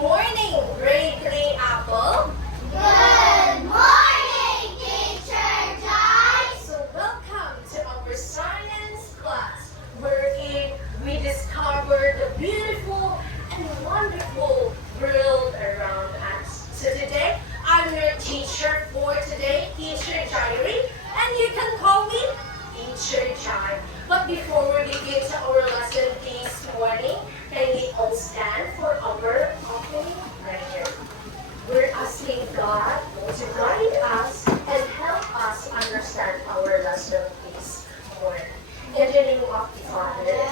morning, grade 3 Apple. Good morning, Teacher Joyce. So welcome to our science class, wherein we discover the beautiful and wonderful world around us. So today, I'm your teacher for today, Teacher Jairi, and you can call me Teacher Jai. But before we begin to our lesson this morning, kindly all stand for our opening prayer. We're asking God to guide us and help us understand our lesson this morning. In the name of the Father,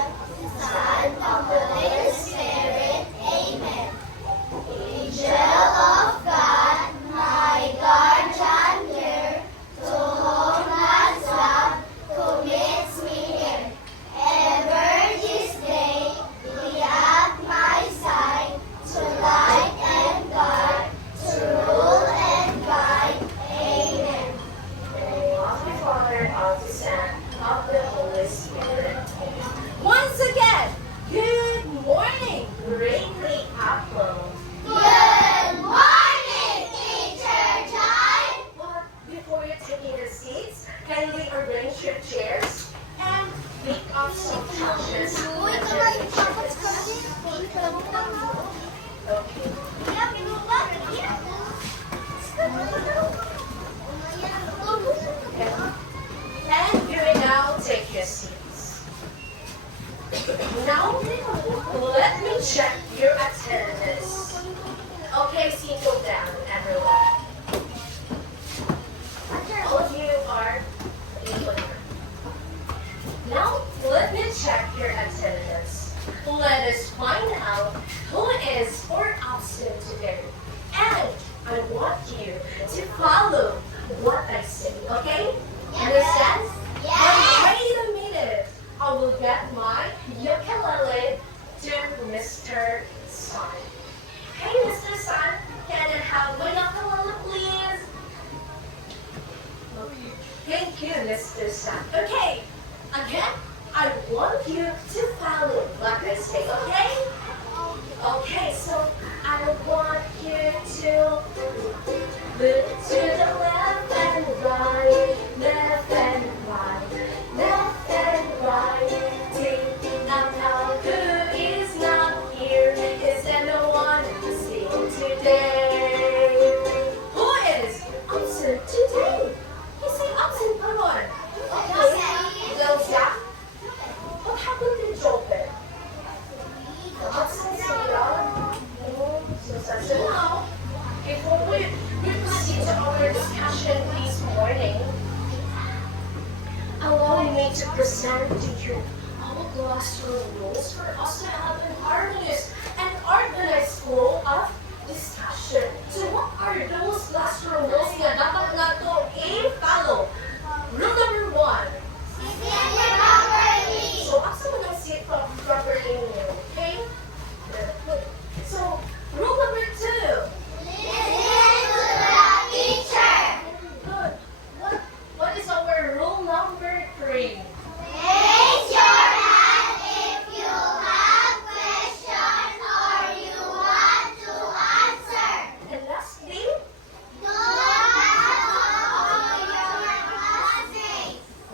Son of the Holy Spirit. Amen. Angel of God, my guardian dear, to whom God's love commits me here. Ever this day, be at my side, to light and guide, to rule and guide. Amen. in the name of the Father, of the Son, of the Holy Spirit. Amen. Once again, good morning, grade 3 Apple. Good morning, Teacher Joy. But before you're taking the seats, kindly arrange your chairs and pick up some couches. Okay. And you may now take your seats. Now, let me check your attendance. Okay, settle down, everyone. All of you are equal. Now, let me check your attendance. Let us find out who is or absent today. And I want you to follow what I say, okay? Understand? Yes. Wait a minute. I will get my ukulele to Mr. Sun. Hey, Mr. Sun, can I have my ukulele, please? Okay. Thank you, Mr. Sun. Okay. Again, I want you to follow what I say, okay? Okay, so I want you to look to the left and right, left and right, left and right. Thinking about who is not here. Is there no one to see today? Who is absent today? You say absent, come on. Okay, Joseph. What happened to Joseph? Absent sila. So now, before we proceed to our discussion this morning, allow me to present to you our classroom rules for us to have an harmonious and organized flow of discussion. So what are those classroom rules na dapat nato i-follow? Rule number 1. So, asa mo nang sit properly niyo, okay? Good. So, rule number 2. Good. What is our rule number 3? And lastly,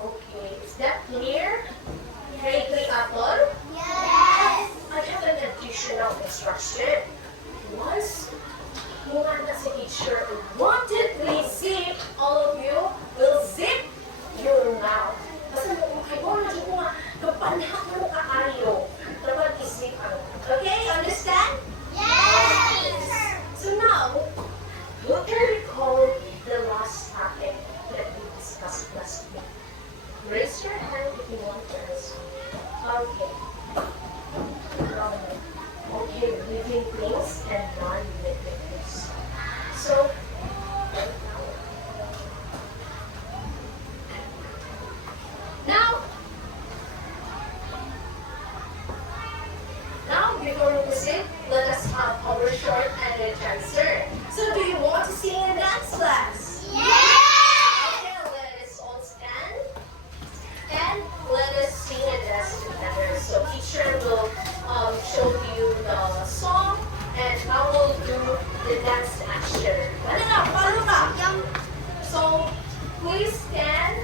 okay, is that clear? Grade 3 Apple? I have an additional instruction. Once kumanta si teacher, 1, 2, 3, zip, all of you will zip your mouth. Basta makikona siya kung kapanhak mo kaayo. Dapat isip ang. Okay, understand? So now, who can recall the last topic that we discussed last week? Raise your hand if you want to answer. Okay. Okay, living things and non-living things. So, now before we proceed, let us have our short and answer. So, do you want to sing in dance class? Okay, let us all stand and let us sing and dance together. So teacher will show you the song and I will next action. Ano na, follow ka. So, please stand.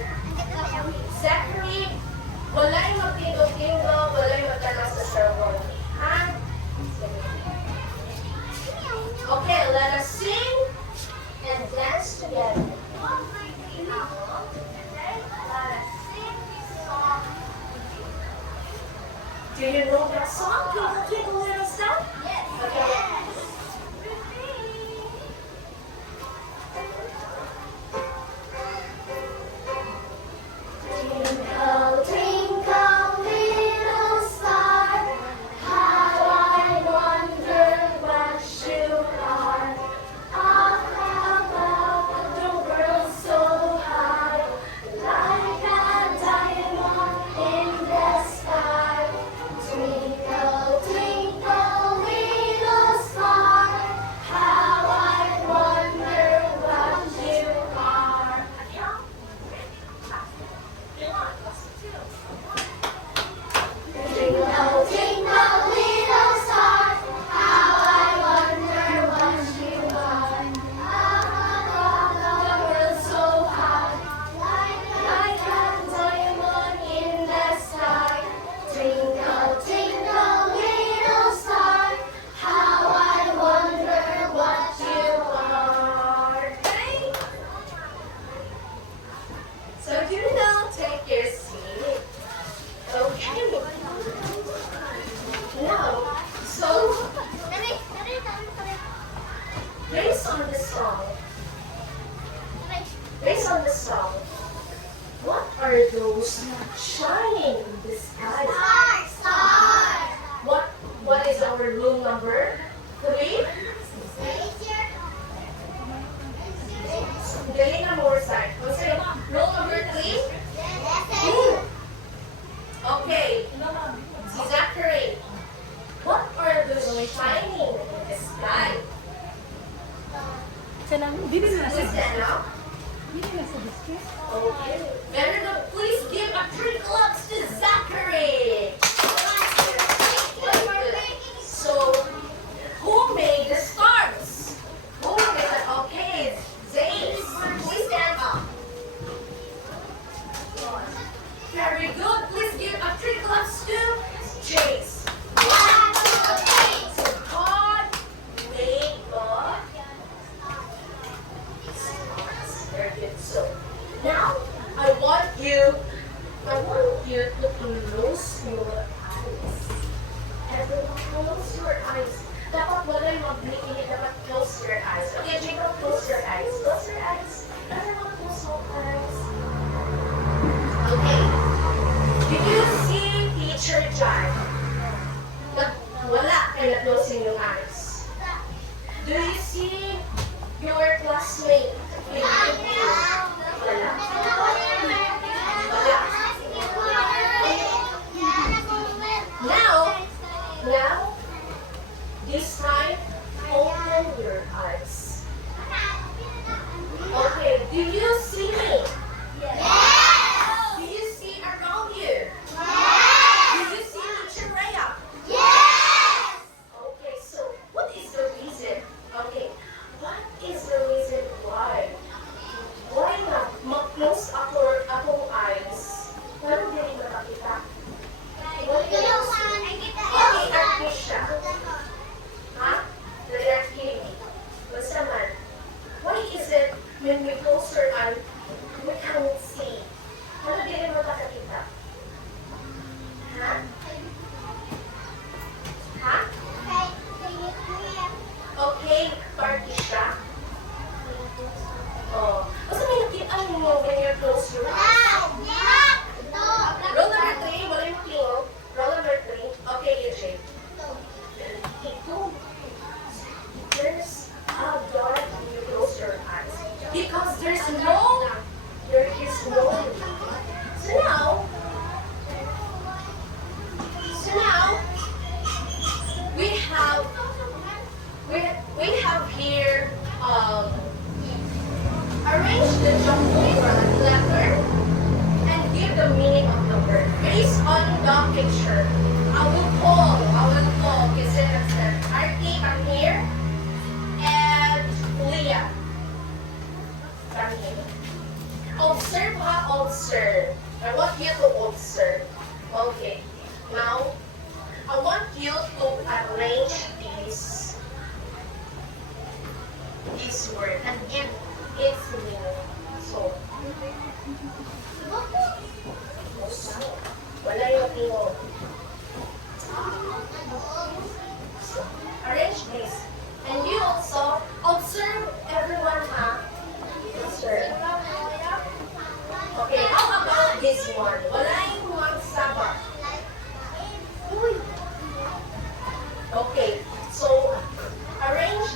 Zachary, wala yung magtindog-tindog, wala yung magtanong sa sermon. Ha? Okay, let us sing and dance together. Okay, let us sing this song. Do you know that song, Twinkle Twinkle Little Star? Yes. Okay. Twinkle, twinkle, little star, how I wonder what you are. Up above the world so high, like a diamond in the sky. Twinkle, twinkle, little star, how I wonder what you are. Twinkle, twinkle, little star, how I wonder what you are. Up above the world so high, like a diamond in the sky. Twinkle, twinkle, little star, how I wonder what you are. Okay. So you now take your seat. Okay. Now, so based on the song, what are those shining in the sky? What is our rule number 3? Dali na more side. Okay, rule number 3. Okay. Si Zachary, what are those shining in the sky? Dili na Please stand up. sa district. Okay. Very good. Please give a 3 claps to Zachary. So, who made the stars? Who made the, okay, Zane, please stand up. Very good. Please give a 3 claps to Chase. So, God made the very good. So, now, I want you to close your eyes. Everyone, close your eyes. Dapat wala yung mag-blink, hindi dapat close your eyes. Okay, Jacob, close your eyes. Close your eyes. Everyone, close your eyes. Okay. Did you see Teacher John? Wala kayo na-closing yung eyes. Do you see your classmate? Wala. Now, this time, open your eyes. Okay, do you see me? Do you see around you? Do you see Teacher Rhea? Okay, so what is the reason? Okay, what is the reason why? Why na mag-close akong eyes? Pero hindi makakita. Okay, Artisha. Ha? Direct Kitty. Basta man. Why is it when we close our eyes, we can't see? Ano din mo makakita? Ha? Ha? Okay, Artisha. Oh. Basta may nakita mo when you close your eyes. Roll number 3, wala yung tingin. Roll number 3. Okay, EJ. There's a dark when you close your eyes. Because there is no. So now, we have here arrange the jumbled letter and give the meaning of the word based on the picture. I will call, Kissin and Artie, come here. And observe. I want you to observe. Okay. Now, I want you to arrange this word and give its meaning. So, wala yung tingog. Arrange this. And you also observe everyone, ha? Observe. Okay, how about this one? Wala yung magsabak. Okay, so arrange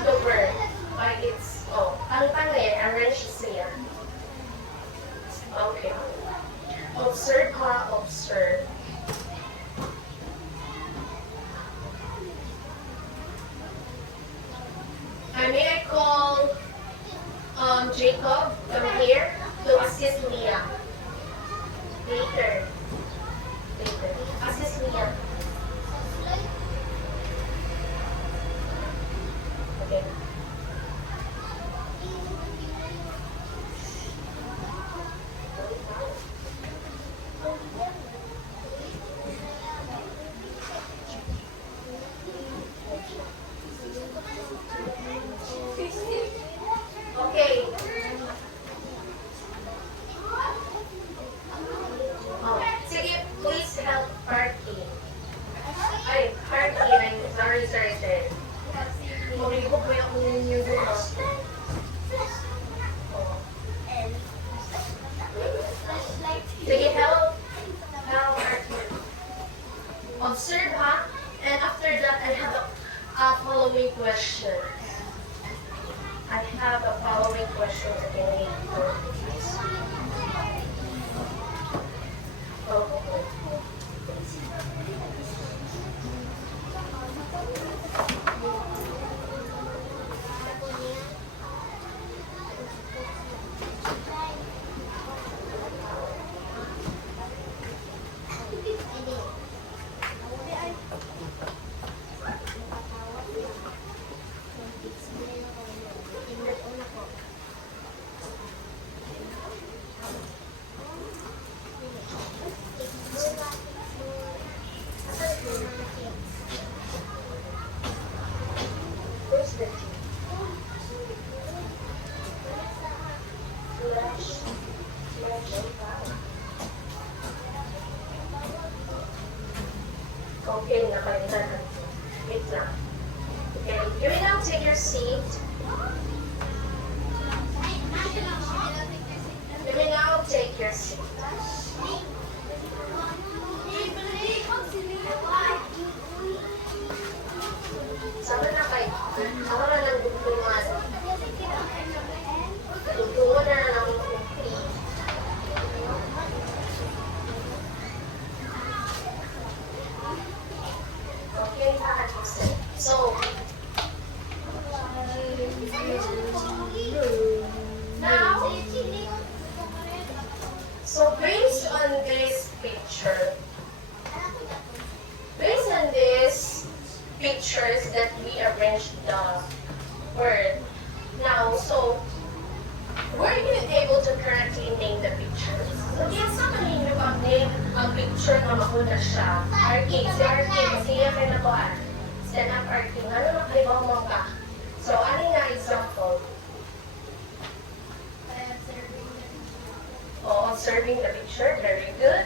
the word by its, ang tangi, arrange siya. Okay. Observe, ha? Observe. And may I call Jacob come here to assist Leah. Later. Assist Leah. Okay. Okay. Sige, please help Parky. Ay, Parky, sorry. Marigo po yung ninyo doon. Sige, help Parky. Observe, ha? And after that, I have a following question. I have a following question again. Okay. Where's the tea? Okay, nakalimutan. Wait lang. Okay, you may now take your seat. You may now take your seat. Sama na kayo. Ako na lang dugtungan. Dugtungan na lang ang kumpli. Okay, so, now, so based on this picture, pictures that we arranged the word. Now, so, were you able to correctly name the pictures? So, yes, sa kanino pag-name ang picture na makuna siya? Arcade, si Arcade, siya may nakuhaan. Stand up Arcade, ano makalibaw mo ka? So, ano nga example? Oh, observing the picture, very good.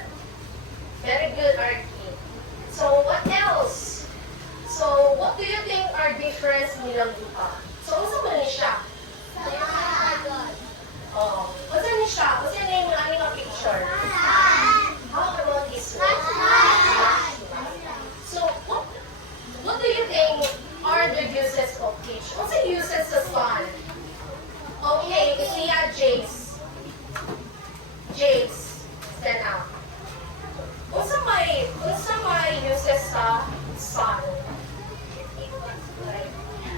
Very good, Arcade. So, what else? So, what do you think are difference nilang duha? So, unsa man ni siya? Oh, unsa ni siya? Unsa ni yung ano nga picture? How about this one? So, what do you think are the uses of peach? Unsa uses sa sun? Okay, siya Jace. Jace, stand out. Unsa may uses sa sun?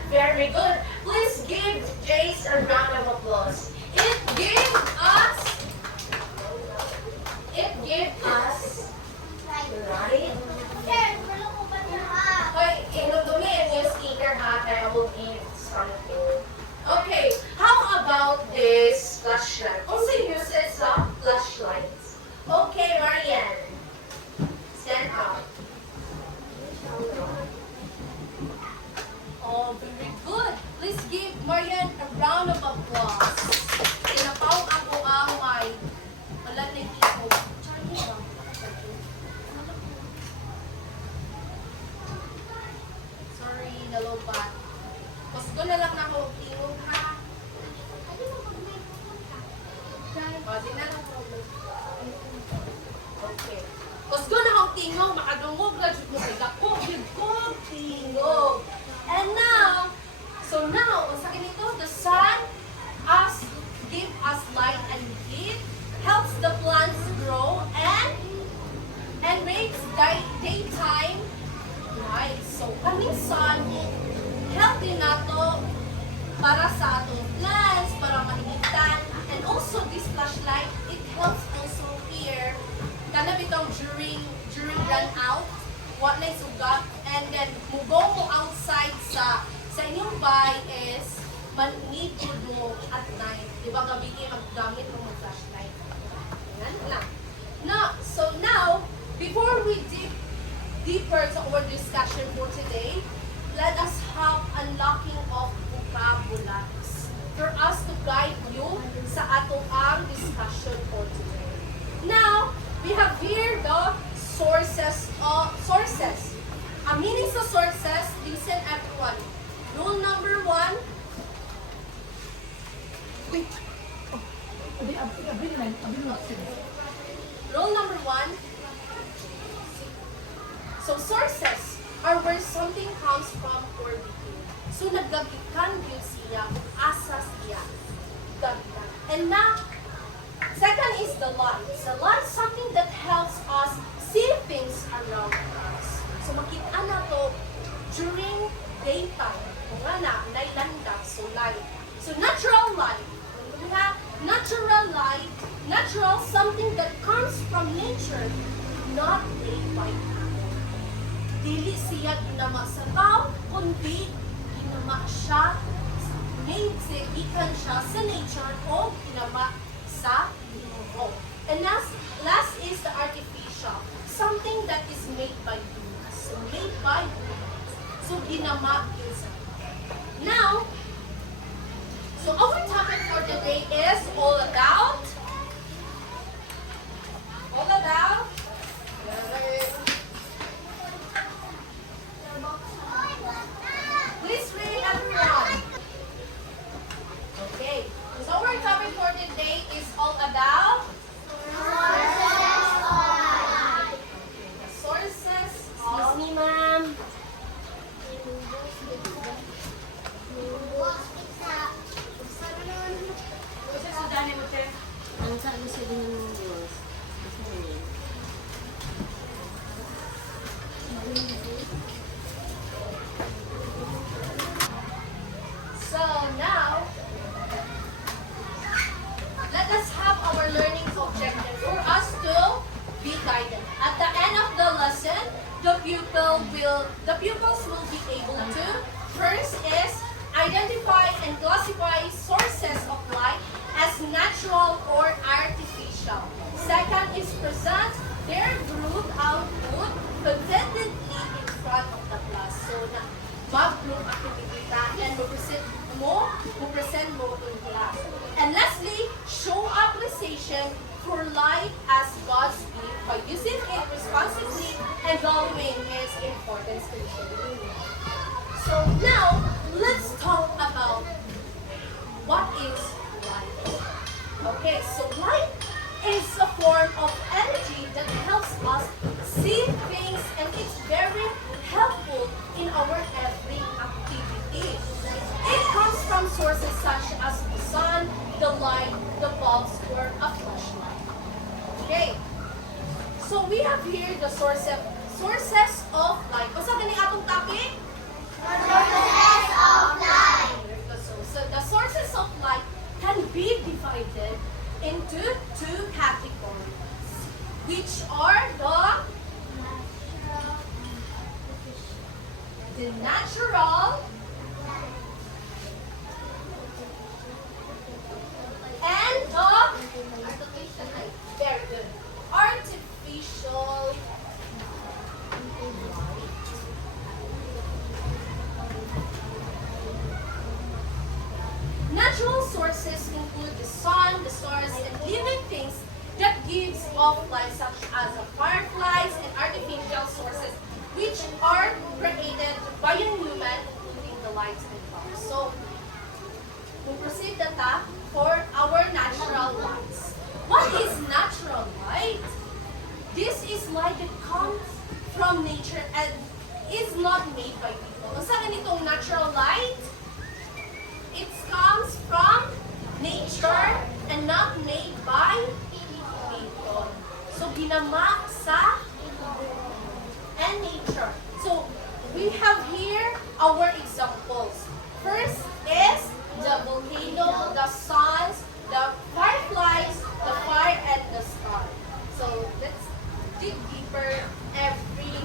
Very good. Please give Jace a round of applause. It gave us, right? Hoy, inundumi ang yung speaker ha, kaya I will give something. Okay, how about this flashlight? Kung sino the lobat. Kusgo na lang na ko tingog ha. O, di na lang problem. Okay. Kusgo na akong tingog, makadungog na jud mo sa dako, kog tingog. And now, so now, sa kinito, the sun give us light and heat, helps the plants grow, and makes daytime light. So, kaming sun, healthy na to para sa atong plants, para mainitan. And also, this flashlight, it helps also here, kana bitong during run out, what na sugat, and then mugo mo outside sa inyong bahay is need to do at night. Di ba gabi kayo maggamit ng flashlight? Yan lang. So now, before we dig deeper to our discussion for today, let us have unlocking of vocabularies for us to guide you sa atong ang discussion for today. Now, we have here the sources. Ang meaning sa sources, listen everyone. Rule number 1, rule number 1, so sources are where something comes from or begin. So naggagikan yun siya, asas siya. Gagikan. And now, second is the light. The light is something that helps us see things around us. So makita na to during daytime. Kung na, nailandag, so light. So natural light. Natural light, natural something that comes from nature, not made by man. Dili siya ginama sa tao, kundi ginama siya, ikan siya sa nature o ginama sa Ginoo. And last is the artificial, something that is made by humans. So made by humans. So ginama yun sa now, so our topic for today is all about please read everyone. Okay, so our topic for today is all about the sources. Excuse me, ma'am. Ang saan mo siya din ng Diyos? So now, let us have our learning objective for us to be guided. At the end of the lesson, the pupils will be able to, first is identify and classify sources of light as natural or artificial. Second is present their group output conveniently in front of the class. So, mag-group activity and present mo in class. And lastly, show appreciation for light as God's gift by using it responsibly and valuing its importance to the community. So now, let's talk about what is light. Okay, so light is a form of energy that helps us see things, and it's very helpful in our every activity. It comes from sources such as the sun, the light, the bulbs, or a flashlight. Okay, so we have here the sources of light. Basta gani atong topic? Sources of light. So the sources of light can be divided into two categories, which are the natural and the very good artificial light. Natural sources include the sun, the stars, and living things that gives off light, such as the fireflies, and artificial sources which are created by a human light and clouds. So, we'll proceed na ta for our natural lights. What is natural light? This is light that comes from nature and is not made by people. Kung saan ganitong natural light? It comes from nature and not made by people. So, ginama sa and nature. So, we have here our examples. First is the volcano, the suns, the fireflies, the fire, and the star. So, let's dig deeper every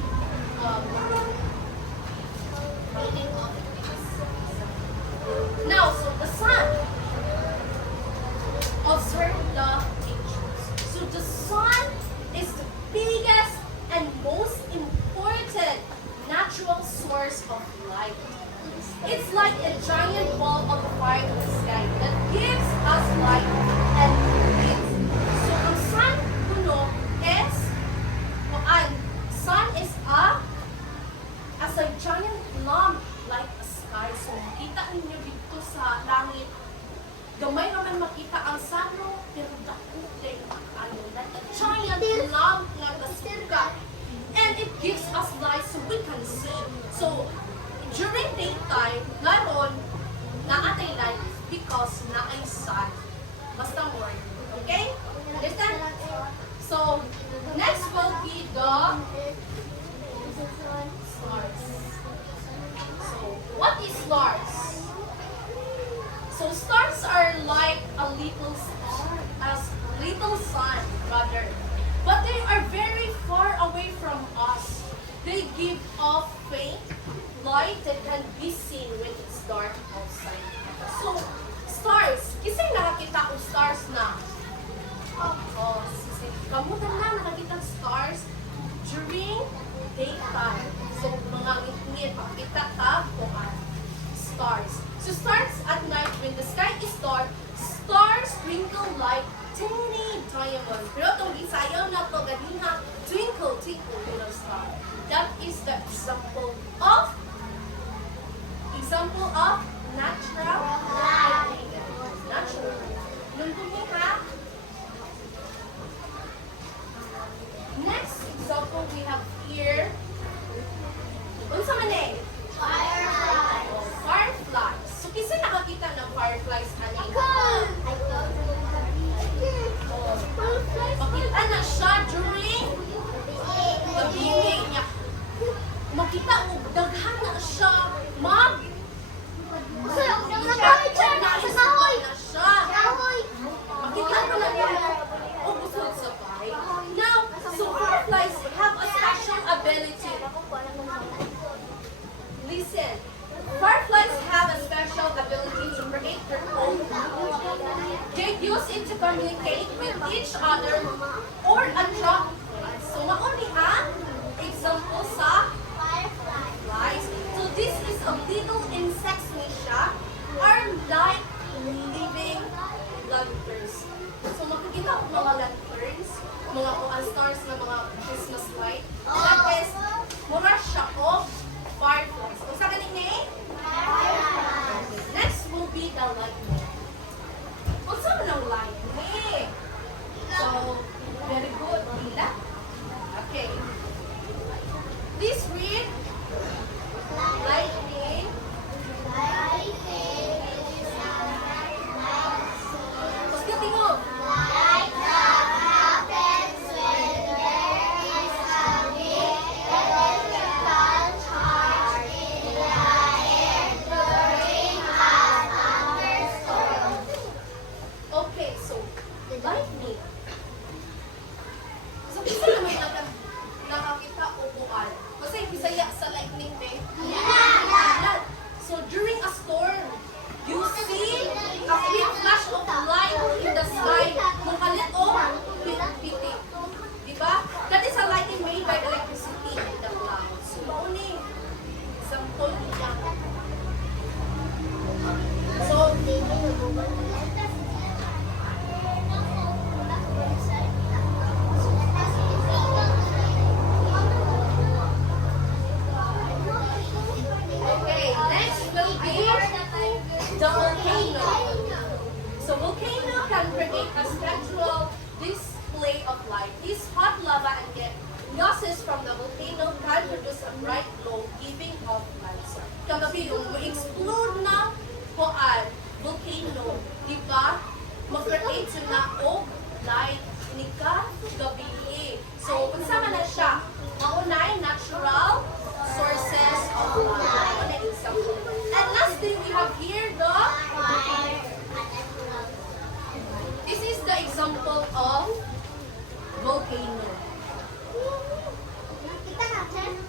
meaning of this. Now, so the sun. Observe the pictures. So, the sun is the biggest and most important natural source of light. It's like a giant ball of fire in the sky that gives us light and heat. So ang sun kuno is, sun is as a giant lump like a sky. So makita ninyo dito sa langit, gamay naman makita ang sun no, pero dako din like a giant lump like a sky. And it gives us light so we can see. So, during daytime, laron, naatay light because naay sun. Basta more. Okay? Understand? So, next will be the stars. So, what is stars? So, stars are like a little sun, rather. But they are very far away from us. They give off faint light that can be seen when it's dark outside. So, stars. Kisay nakakita o stars na? Oh, kamutan na nakakita stars during daytime. So, mga ngit-ngit, pakita ka kuan. Stars. So, stars at night when the sky is dark, stars twinkle like tiny diamonds. Pero itong gisayaw na ito, ganiha, twinkle, twinkle, little star. That is the example of natural light. Natural light. Nandun ha? Next example we have here. Unsa man eh? Firefly. Fireflies. So, kisa nakakita ng fireflies ani? Makita na siya during gabi niya. Makita mo, daghan na siya. Makita mo na niya. O, busog sa bahay. Now, so fireflies have a special ability. Listen. Fireflies have a special ability to create their own light. They use it to communicate with each other or attract light. So, mauni ang example sa fireflies. So, this is a little insects ni siya are like living lanterns. So, makikita ko mga lanterns, mga kuan stars na mga Christmas light. That is, mura siya o fireflies. Kung sa galing ni? Next will be the lightning. What's up ng lightning? So, very good. Hila. Okay. Please read. Lightning. Tapos katingog. Okay, so, lightning. So, isa naman nakakita o buwan. Kasi bisaya sa lightning, eh. Yeah. So, during a storm, you see a quick flash of light in the sky. Mukalit o pitik. Diba? That is a lightning made by electricity in the clouds. So, mauni. Example niya. So, okay, next will be spectral display of light. This hot lava and gases from the volcano can produce a bright glow, giving off light. So, kagabi yung explode na kuan, volcano, di ba? Mag-create siya na og light ni gabi. So, unsama na siya. Maunay, natural sources of light. Maunay example. And lastly, we have here the this is the example of volcano. Nakita natin?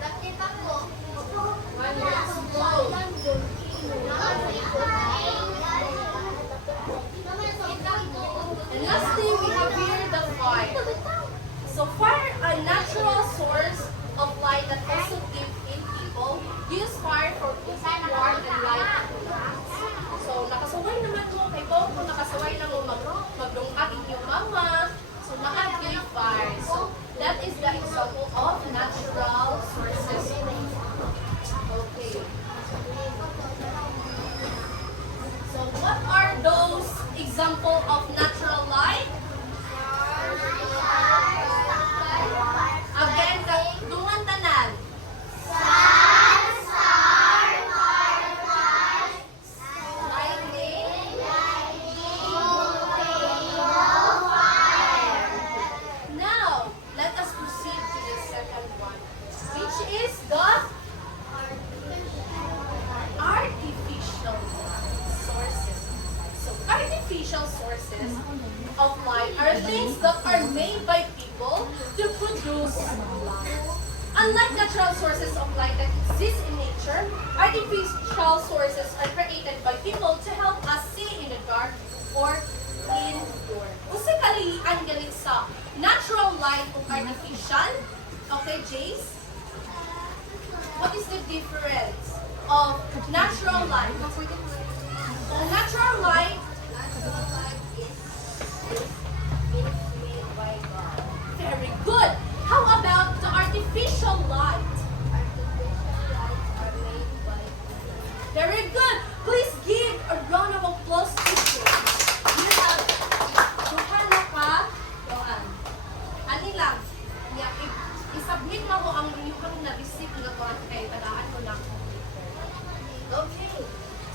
Nakita ko. When you explode, and lastly, we have here the fire. So fire, a natural source of light that also gives in people, use fire for cooking, warmth, and light. So nakasaway naman mo kay Bo, kung nakasaway lang mo magdungag inyong mama, so maad kayo fire. So that is the example of natural sources. Okay. So what are those example of natural light? Again, dungan tanan. Lightning. Now, let us proceed to the second one, which is the artificial sources. So, artificial sources of light are things that are made by people to produce light. Unlike natural sources of light that exist in nature, artificial sources are created by people to help us see in the dark or indoor. Usa kalilian galit sa natural light o artificial. Okay, Jace? What is the difference of natural light? So, natural light very good. How about the artificial light? Very good. Please give a round of applause to them. You have duhan na ka doan. Ani lang. I-submit mo ko ang inyong na-receive na doan kay tagaan ko lang. Okay.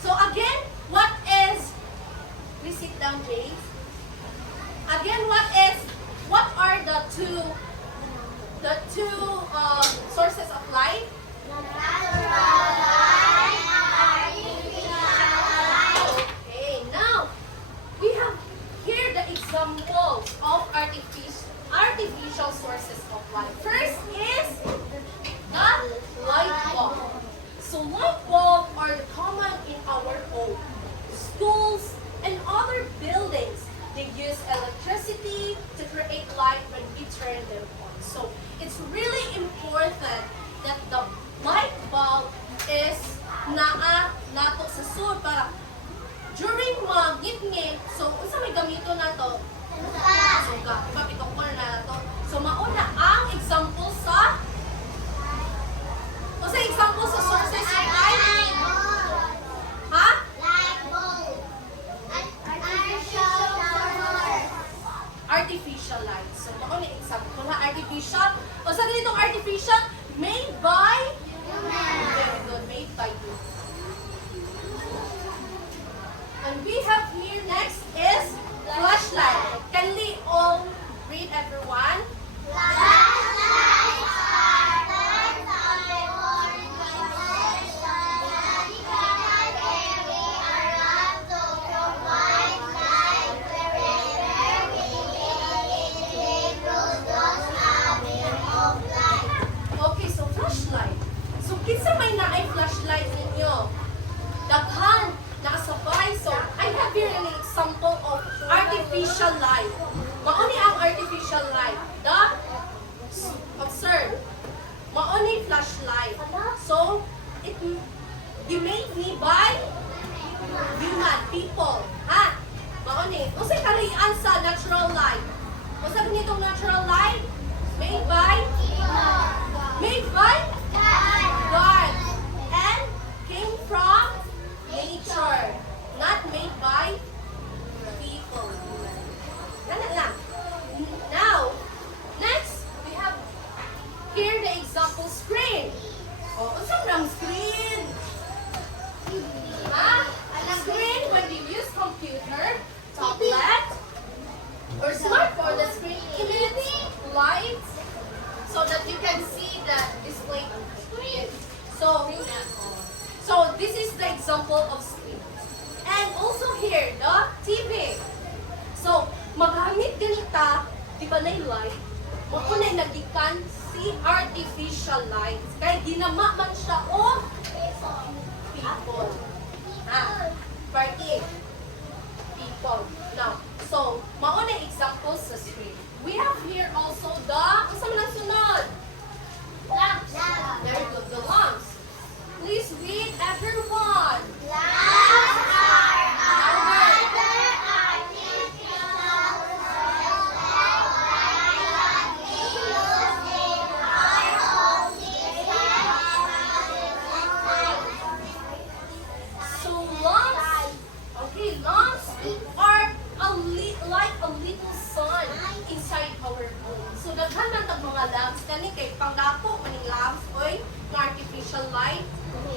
So again, what is please sit down, James. Again, what are the two sources of light? Okay, now we have here the example of artificial sources of light. First is the light bulb. So light bulb are common in our home, schools, and other buildings. They use electricity to create light when we turn them on. So it's really important that the light bulb is nato sa sud para during mga ngit-ngit, so unsa may gamito nato? Suga. Diba pitong ko na nato. So mauna ang example sa example sa sources of light. Ha? Artificial light. So, mauna example na artificial. O sa ganitong artificial, made by? Very good, made by you. And we have here next is flashlight. Can we all read everyone? Okay, so flashlight. So, kinsa may naay flashlight ninyo? Daghan, nakasabay. So, I have here an example of artificial light. Mauni ang artificial light. Observe. Mauni flashlight. So, you made me by human people. Ha? Mauni. Usay kalian sa natural light. Usa nitong natural light? Made by? Made by? God. And came from nature. Not made by people. screen. Ha? Screen when we use computer, tablet, or smartphone, the screen emits light so that you can see the display on the screen. So this is the example of screen. And also here, the TV. So, magamit ganita, di ba na yung light? Makunay nagikan si artificial light. Kaya ginama man siya o people. Party. People. Now, so, mauna examples sa screen. We have here also the, isa man ang sunod? Lamps. Very good, the lamps. Please read everyone. So lamps, okay, lamps are like a little sun inside our home. So daghan man tag mga lamps kani kay panggapo maning lamps oy nga artificial light.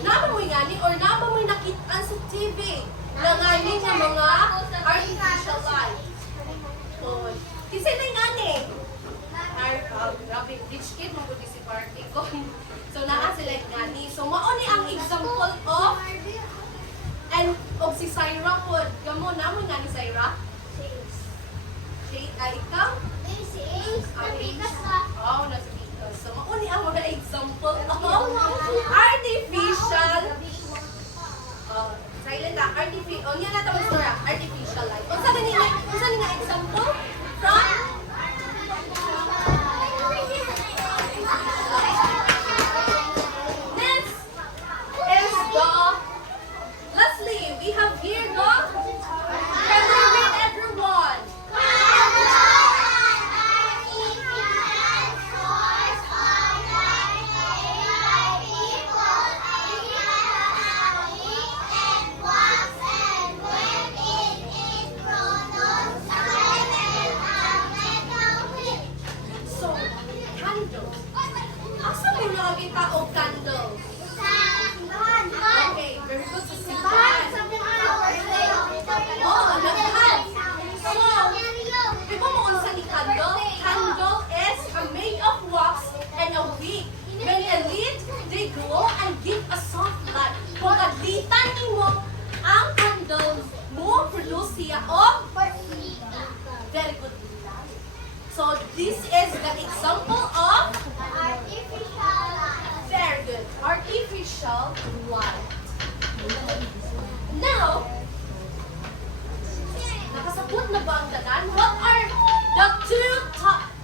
Naba mo'y ngani or naba mo'y nakita sa TV na ngani nga mga artificial light. So, kasi na ngani. Grabe, rich kid mo po si party ko. So naa sila ngani. So mao ni ang example of and og si Syra po, gamo na mo nga ni Syra? Shade, ikaw? Oh, nasa dito. So, mauni ang mga example of artificial silent na, artificial, yan na tawag sa artificial light. Unsa ni nga example? From? Next is the Leslie, we have here the can we read everyone? So, candles. Asa mo nakakita og candles? Okay, very good sa simbahan. Oh, naghan. So, di ba mo unsa ni candle? Candle is made of wax and a wick. When lit, they glow and give a soft light. Kung kaglitan nimo ang candle mo, produce siya of very good light. So, this is the example of very good artificial light. Now, nakasabot na ba ang tanan? What are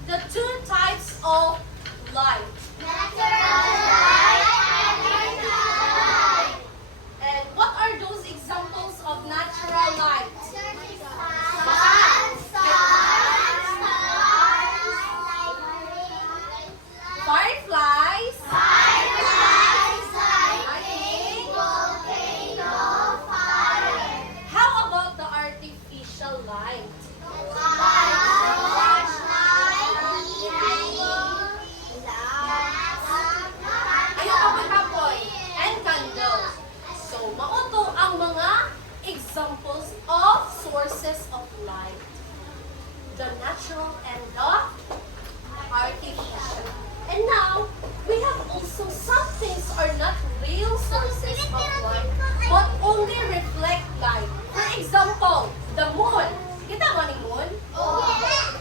the two types of light? And what are those examples of natural light? Fireflies. How about the artificial light? Ayun kapoy-kapoy. And candles. So, mauto ang mga examples of sources of light. The natural and the artificial. And now, we have also some things are not real sources of light, but only reflect light. For example, the moon. Kita mo ni moon?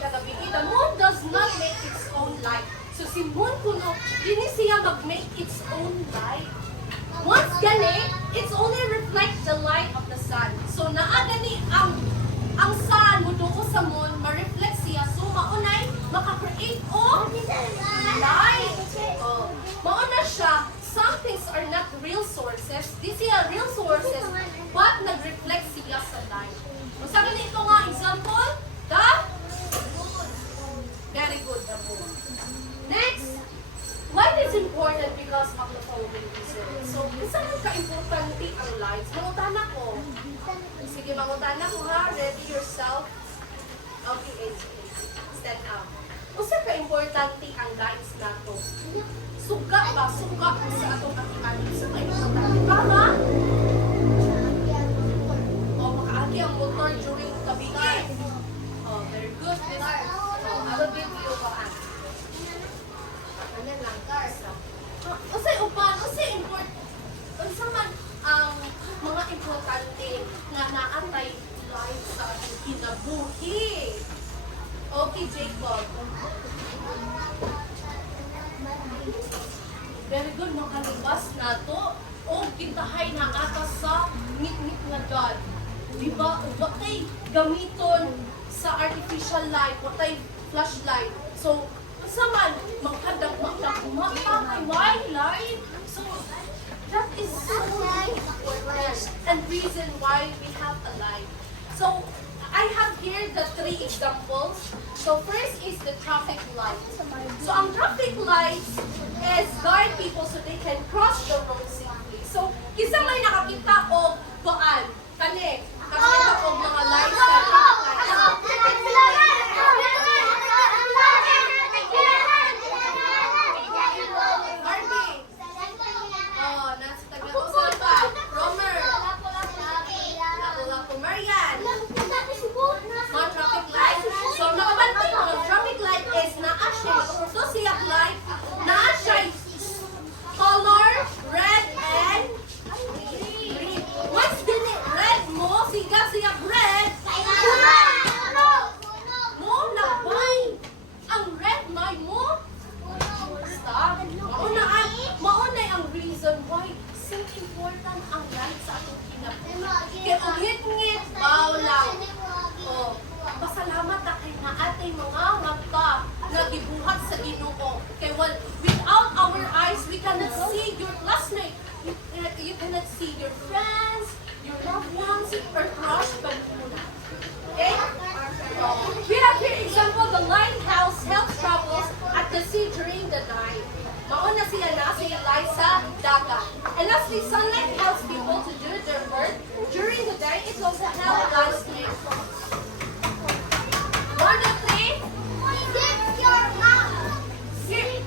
Kagabi, the moon does not make its own light. So si moon kuno, dini siya mag-make its own light. Once gani, it's only reflect the light of the sun. So naa gani ang sun mo duko sa moon, ma-reflect siya. So maunay, maka-create of light. Oh. Mauna siya, some things are not real sources. These are real sources, but nag-reflect siya sa light. Kung sa ganito nga example, the very good, the moon. Next, light is important because of the following reasons. So, isa man ka-importante ang lights. Mangutana ko. Sige, mangutana ko ha. Ready yourself. Okay, stand up. Usa ka-importante ang lights nato. suga ba? Suga sa atong katianin. Sa may importante para makaagi ang motor during gabi. Oh, very good. This, I will give you one. Ano lang, guys. Usay upan, usay important. Unsa man ang mga importante nga naatay life sa ating kinabuhi. Okay, Jacob. Very good, makalibas na to. O kintahay na ata sa ngit-ngit nga God. Diba? Watay gamiton sa artificial light, watay flashlight. So, sa man, magkadag-magdag, light. So, that is so important and reason why we have a light. So, I have here the 3 examples. So, first is the traffic light. So, ang traffic lights is guide people so they can cross the road safely. So, kisa may nakakita o kuan, kani, nakakita o mga lights sa traffic lights. Barbie, oh, nasa taga-usap pa. Romer, Lapu-Lapu, Marian. Mga traffic light. So, nakabanting mo, traffic light is na-ashay. So, siya light, na-ashay color, red and green. What's the red mo? Siya red. Mo, labay. Ang red, may mo. Stop. Mauna ang reason why so important ang light sa atong kinabuhi. Kaya ungit-ngit, baw lang. Oh, pasalamat na kay na ating mga mata na gibuhat sa Ginoo. Kaya without our eyes, we cannot see your classmate. You cannot see your friends, your loved ones, or crush muna. Okay? We have here example, the lighthouse helps travelers at the sea during the night. Mauna siya na, siya light sa dagat. And lastly, sunlight helps people to do their work. During the day, it also helps landscape. 1, 2, 3. Sit.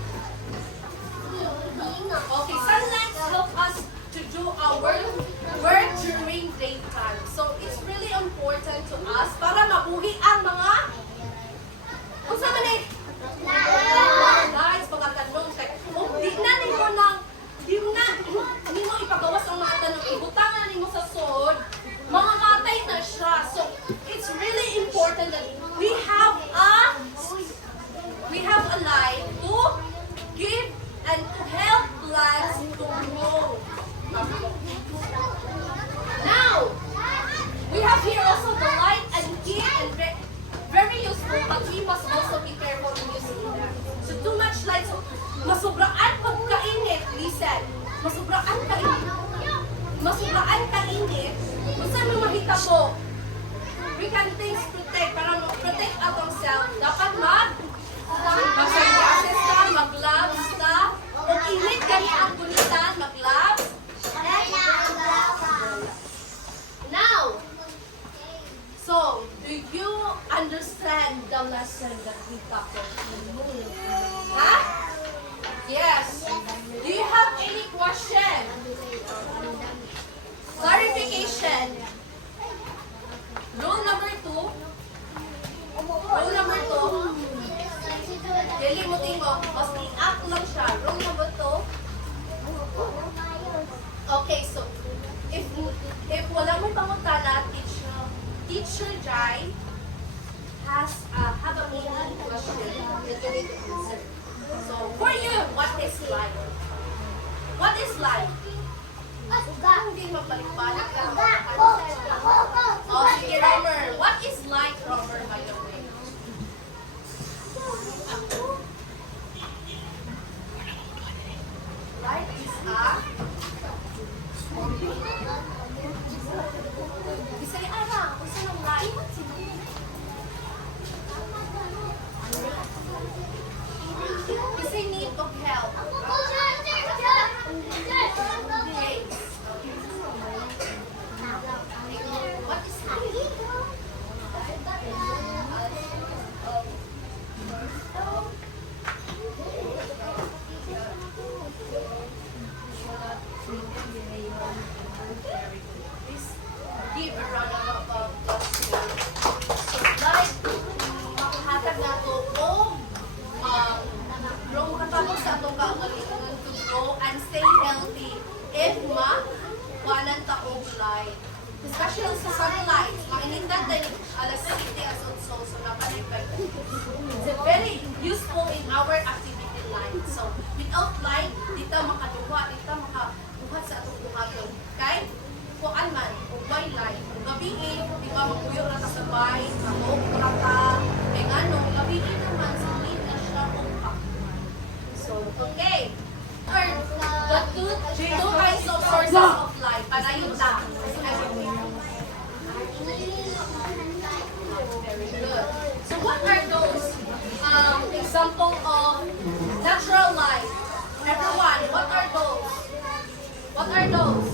Okay, sunlight helps us to do our work during daytime. So, it's really important to us para mabuhi ang mga unsa man eh? Guys, pagkatanong kay di na nimo ipagawas ang mga tanong, ibutangan nimo sa sod, mga matay na siya. So, it's really important that we have a light to give and to help plants to grow. Now, we have here also the light and key and very useful, but we must also be careful in using them. So too much light, so masubraan pagkainit, listen, masubraan kainit, kung saan mo mahita mo, we can things protect, para protect ourselves, dapat mag-sunglasses ka, mag-gloves ka, kung init kani ang kulitan, mag-gloves. Now, so, do you understand the lesson that we got from the moon? Huh? Yes. Do you have any question? Clarification. Rule number 2. Rule number 2. Dili mo tingo. Mas i-up lang siya. Rule number 2. Okay, so, if wala mo pangutana, Teacher Jai have a meaning question that you need to answer. So, for you, what is life? What is life? Hindi mapalik-balik ka. Oh, sige, Romer. What is life, Romer, by the way? Life is Bisay ara, kung saan ang life? Bisay need of help. Please give a round of applause to so like makahatag na to o grow makatapos sa itong kaugalingon to grow and stay healthy if walang taong light. Especially sa sunlight, mainindan din alas 7 as also so nakalipay. It's very useful in our activity life. So without light, dito makaduha, dito makabuhat sa atong buhaton. Okay? Kuan man, kung may light, kung gabiin, di ba magpuyo na kasabay, ako, kurata, kaya nga no, gabiin naman, sa na siya o kakuan. So, okay. Third, the two kinds of sources of light. Panayon lang. Very good. So what are those example of natural light? Everyone, what are those? What are those?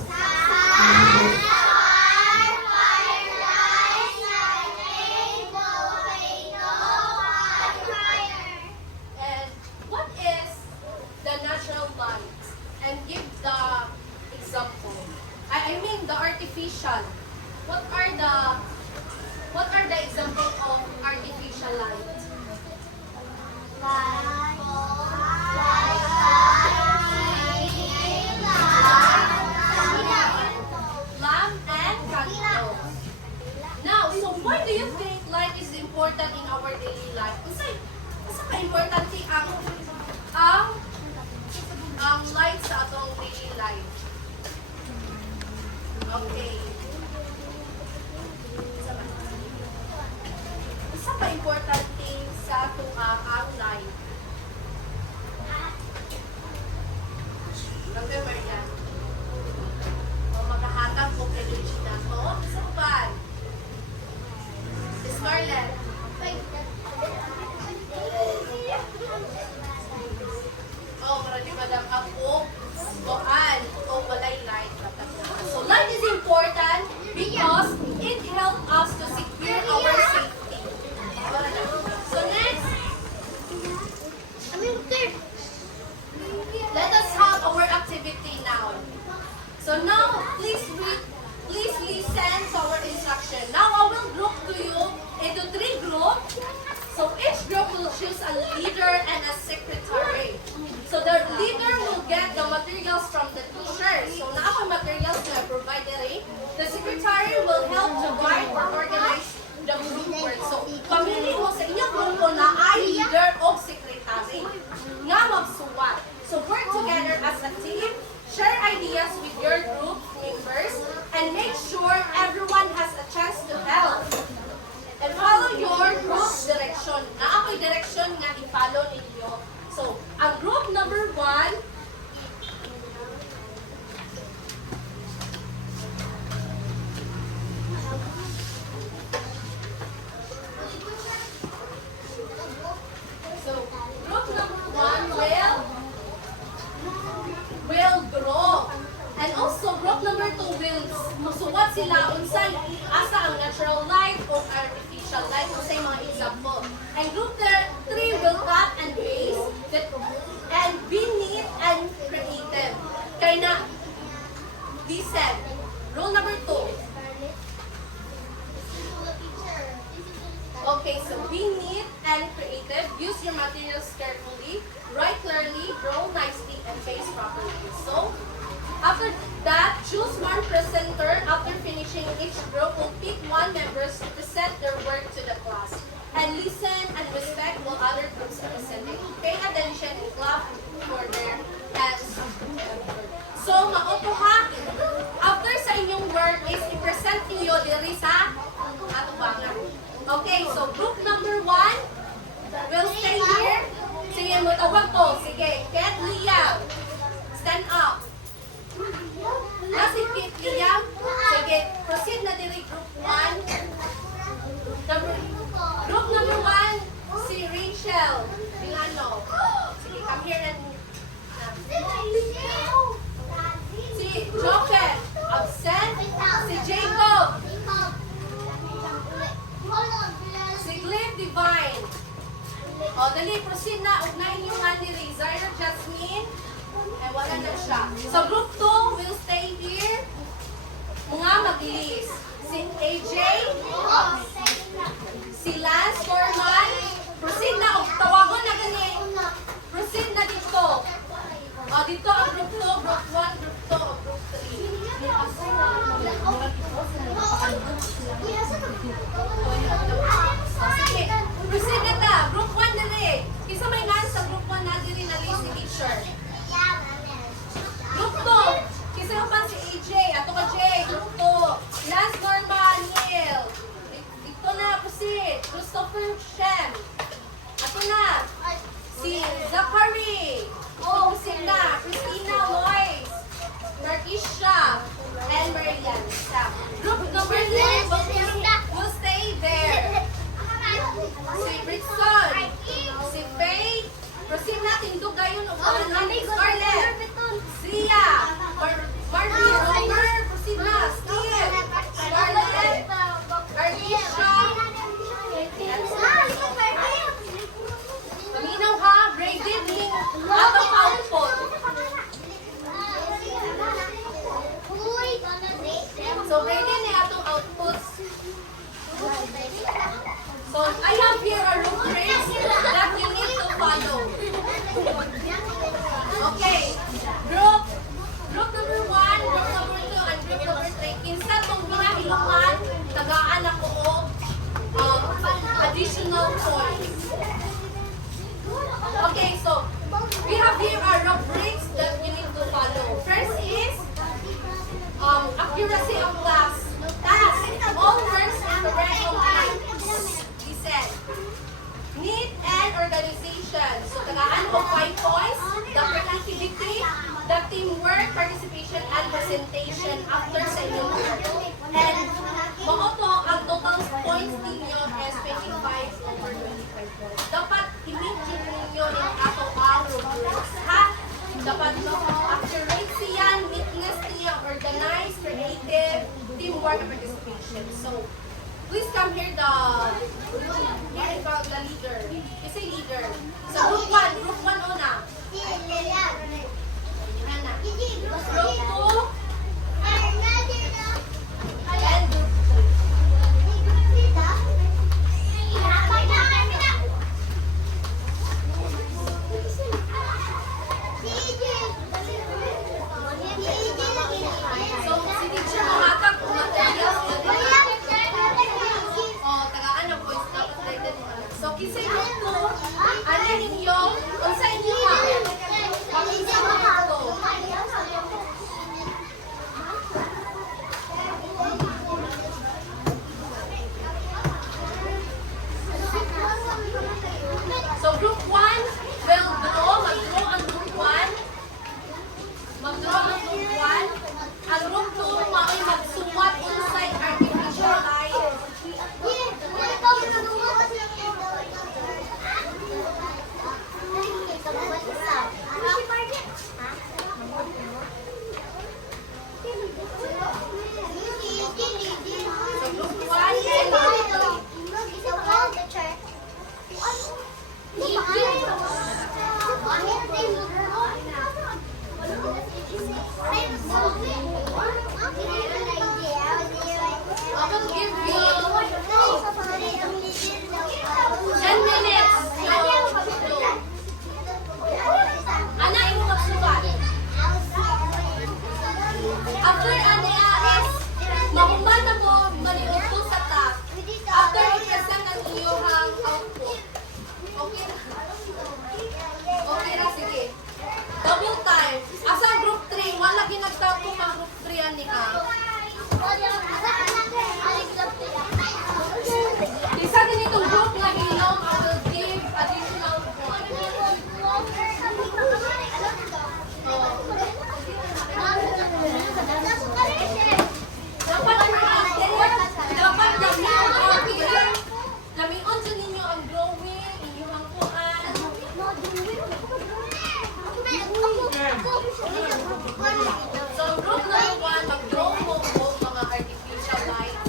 And what is the natural light? And give the example. I mean the artificial. What are the example of artificial light? Lamp and candles. Now, so why do you think light is important in our daily life? Kasi ka-importante ang light sa atong daily life. Okay. Isa pa importante sa atong ang light. Dr. Marian. O maghahatag ko privilege na to. Isa pa. Scarlett. Oh, marami madam ako. Buwan o walay light. So light is important because it helps us to secure our safety. So next, let us have our activity now. So now, please listen to our instruction. Now I will group to you into 3 groups. So each group will choose a leader and a secretary. So the leader will get the materials from the teacher. So na ako materials na provided. The secretary will help to write or organize the group work. So pamili mo sa inyong grupo na ay leader o secretary. Nga magsuwat. So work together as a team, share ideas with your group members, and make sure everyone has a chance to help. And follow your group direction. Na ako'y direction nga i-follow ninyo. So, ang group number 1, will grow. And also, group number 2 will musuwat sila unsay asa ang natural light o artificial light o sa mga example. And group 3 will cut and paste and be neat and creative. Kaya na, listen, rule number 2. Okay, so be neat and creative. Use your materials carefully. Write clearly, draw nicely, and paste properly. So, after that, choose one presenter. After finishing, each group will pick one member to present their work to the class. And listen and respect while other groups are presenting. Pay attention and clap for their hands. So, mauto ha. After sa inyong work is i-present niyo diri sa atubangan. Okay, so group number 1 will stay here. Sige, mo tawag to. Sige, Ket Liam. Stand up. Si Ket Liam. Sige, proceed na diri group 1. Group number 1, si Rachel Milano. Sige, come here and si Joker. Absent. Si Jacob. Si Glenn Divine. O, dali, proceed na. Ugnahin yung nga ni Zaira Jasmine. Eh, wala na siya. So, group 2, will stay here. Mga mag-list. Si AJ, si Lance Norman, proceed na. O, tawagon na gani. Proceed na dito. O, dito ang group 2, group 1, group 2, o group 3. Sige, proceed na ta. Group 1 na rin. Kisa may Lance sa group 1 na diri na list si teacher. Group 2, kisa pa si AJ. Ato ka Jay, group 2. Lance Norman, Neil. Dito na, proceed. Christopher Shem. Ato na. Si Zachary. Oh, proceed na. Christina Lois. Marquisha. And Marian. Group number 3 will stay there. Si Britson. Si Faye. Proceed na. Tindog gayon. Scarlett. Sia. Marvin. Robert. Proceed na. Steve. Scarlett. Artisha. Paminaw ha. Graded ning atong output. So, graded ni atong output. So, I have here a rubric that you need to follow. Okay. Group number 1, group number 2, and group number 3. Kinsa tong ginahilukan, tagaan ako og additional points. Okay, so we have here our rubrics that you need to follow. First is accuracy of class. Task. All words in the right of listen. Need and organization. So tagaan ko 5 points. The creativity, the teamwork, participation, and presentation after sa inyong work. And mauto, ang total points ninyo is 25 over 25. Dapat i-mention ninyo yung ato ang rubrics. Ha? Dapat accurate siya, neatness niya, organized, creative, teamwork, and participation. So, please come here the leader. Is a leader. So, group 1 una. Hana. Group 2, and group 3. So, si teacher mamatag kung materials na tagaan ang points dapat graded mo na. So, kisay group 2, ano ninyo, kung sa inyo ha, kung sa mga ito. So, group 1 will draw, mag-draw ang group 1. Mag-draw ang group 1. Ang group 2, mao'y magsuwat inside artificial light. So, group 1 and group 3. I will give you 10 minutes. Ana, imo magsuwat. After ania is mahuman na mo maniudto sa task. After i-present ang iyong output. Okay na? Okay na, sige. Double time. Asa group 3? Wala ginagtapo ang group 3 ani ka. Isa din itong group na hilong I will give additional points. Dapat lamion sa ninyo ang drawing, inyong kuan. So, group number 1, mag-draw mo mga artificial lights.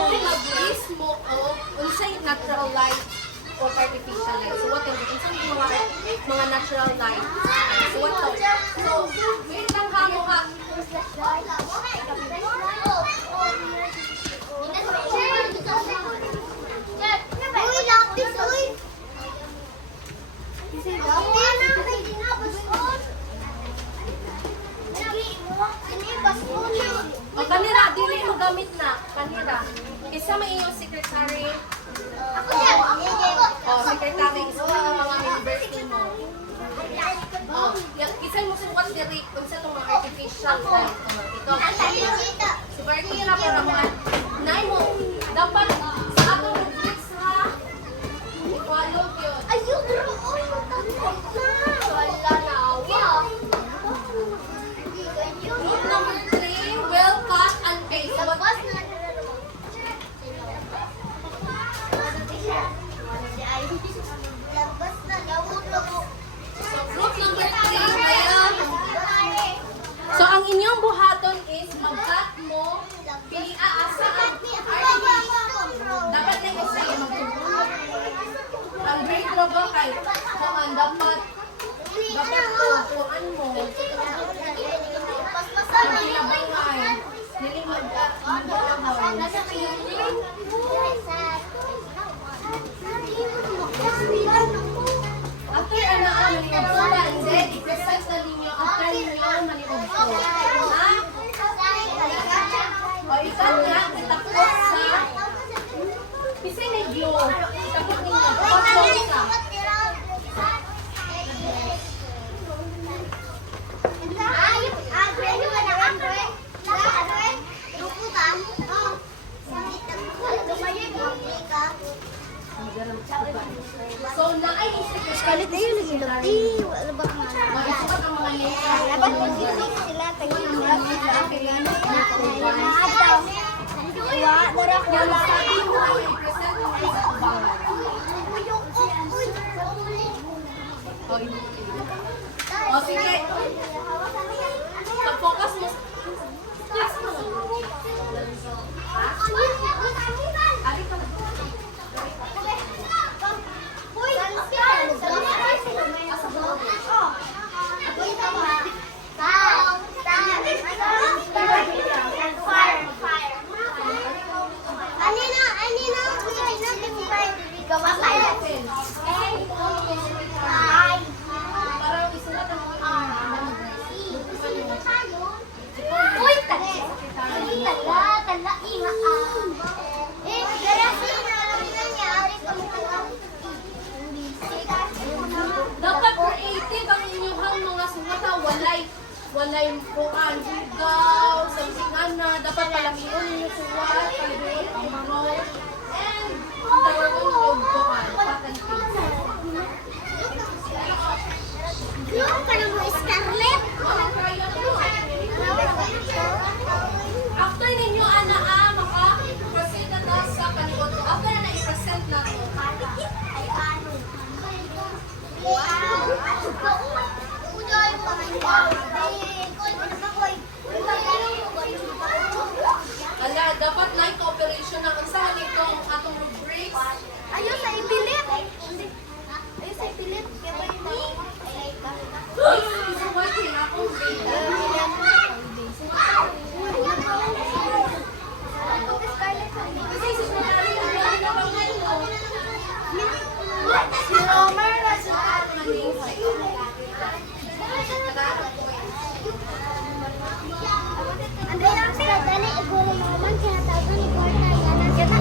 Mag-list mo o unsay natural light o artificial light. So what else? Isa mga natural light. So what else? So, wait lang ha mo ha. Uy, lapis, uy. O, kanira, dili mo gamit na. Kanira. Isa may iyong secretary. O, secretary. Isa ng mga members mo. O, isa mo sukat diri kung sa itong mga artificial light. O, ito. Super kira para mga nai mo. Dapat sa atong kids ha. Ikwalog yun. Ayun, bro. Oy, matangkot na. Wala na awa. Rule number 3, well cut and paste. So, Labas na. Labas na. Lawot. So, group number 3, well. So, ang inyong buhaton is mag-cut mo. Pili aasa ang dapat na yung sa'yo magtubulog. Ang grade mo ba kay kuhan dapat kuhan mo. Ang pinabangay. Nilimag ka. Ang pinabangay. After ano ang manibugto and then i-present na ninyo after ninyo manibugto. Ha? O ikan nga, kitapos sa kasi medyo kitapos ninyo. Kitapos sa so na ay isip Kalit na yun, nagilati. Wala ba ka nga? mag-isuot ang mga letra. Dapat mag-isip sila. Tingin ang lapis na akin. Wala ko Yung wala. sabi mo ay i-present mo sa ubangan. O sige, pag-focus mo. Class mo. Ha? Ari ka lang. Parang isulat ang Uy, tala, tala, inga dapat creative ang inyong mga sumata. Walay kuan, higaw, samsingan na. Dapat palamiyon ninyo suwat, palibuot ang mga and tawagon yung kuan, pattern piece. Yung ka mo, Scarlett. After ninyo, maka-proceed na ta sa panibot. After na i-present na to. Ala, dapat night operation na usahan nito ang atong rubrics. Ayun sa ipilit. Ayun sa ipilit. Isuwat yun akong data. Kasi susunod na lang na pangalan mo. Si Romer na sukat maning sa'yo. Andre lang sila, dali, igulo mo man, kinatawagan ni Gorda, yan ang kita.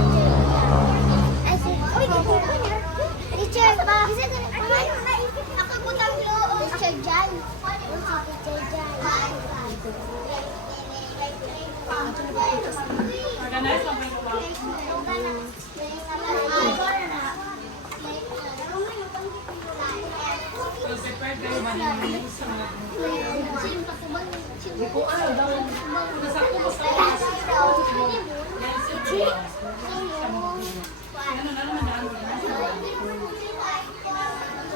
Ay, uy, dito ko niya. Teacher, ba? Ako po tatlo. Teacher Jan. Teacher Jan. Organize lang kayo ba? So, prepare kayo ba ng sa mga nasakto mo sa oras? Ano na naman daan mo?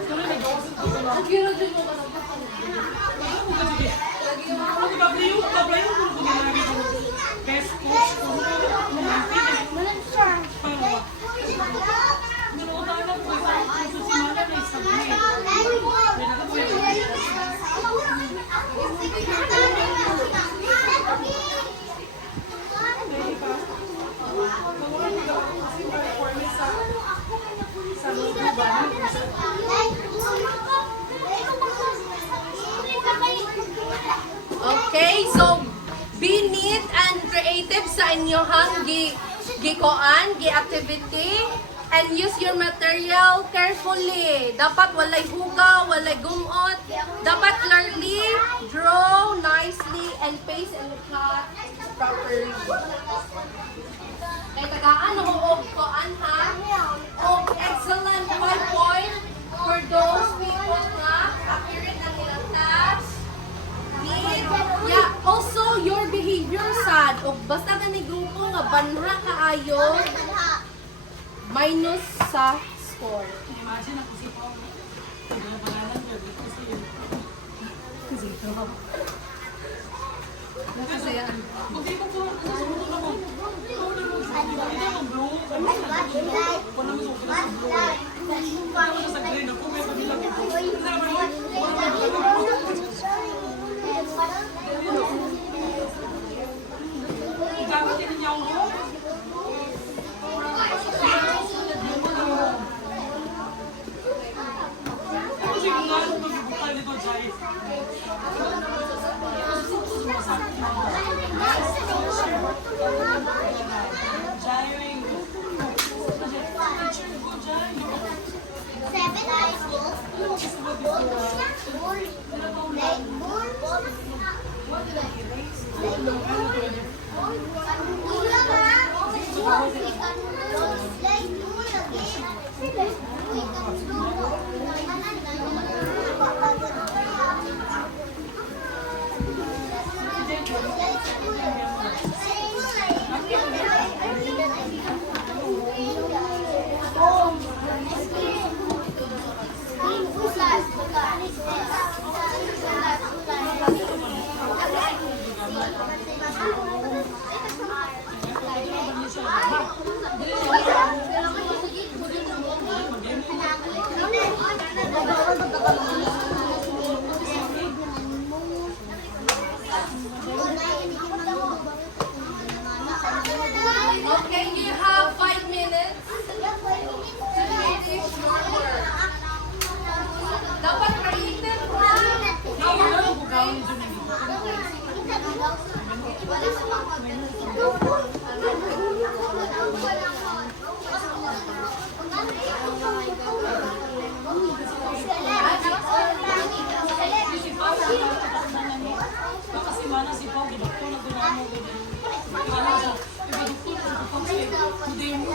Tuloy na gawas ito sa mga. Kira dyan mo ka na ba? Ano ka sige? Ako babayo kung ginamit ang best coach ko. Pangalawa. Minuta na po. inyohang gikoan, gi-activity, and use your material carefully. Dapat walay hugaw, walay gumot. Dapat clearly draw nicely and paste and cut properly. Kaya tagaan ako og koan ha. Og excellent 5 point for those people na accurate ang ilang tasks. Yeah, also your behavior sad. Og basta ka ni grupo nga banha kaayo, minus sa score. Imagine ako si Pao. Ang pangalan niya, kasi Nakasayaan. hindi ko po, sumunod ako. Sa grade ako, may pagbilang ako. Gamit din niya ako. Kasi kung nga ako magbukal nito, Jai. Jai, ring. Teacher ko, Jai. Okay, you have 5 minutes to finish your work. Dapat creative ha. Kasi mana si Pao, gidoktor na doon mo. Kala siya, gidoktor na si Pao siya. Hindi mo.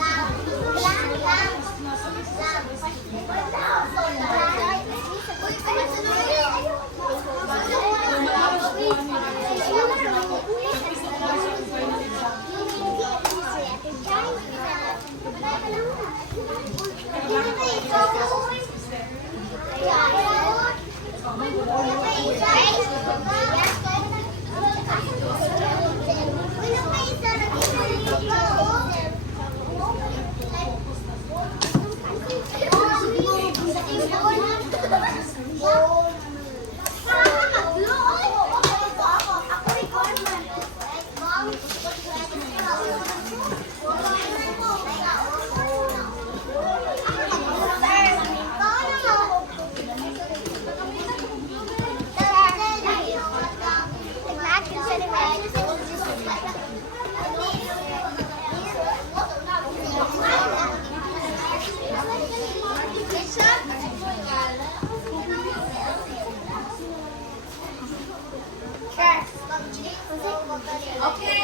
Okay,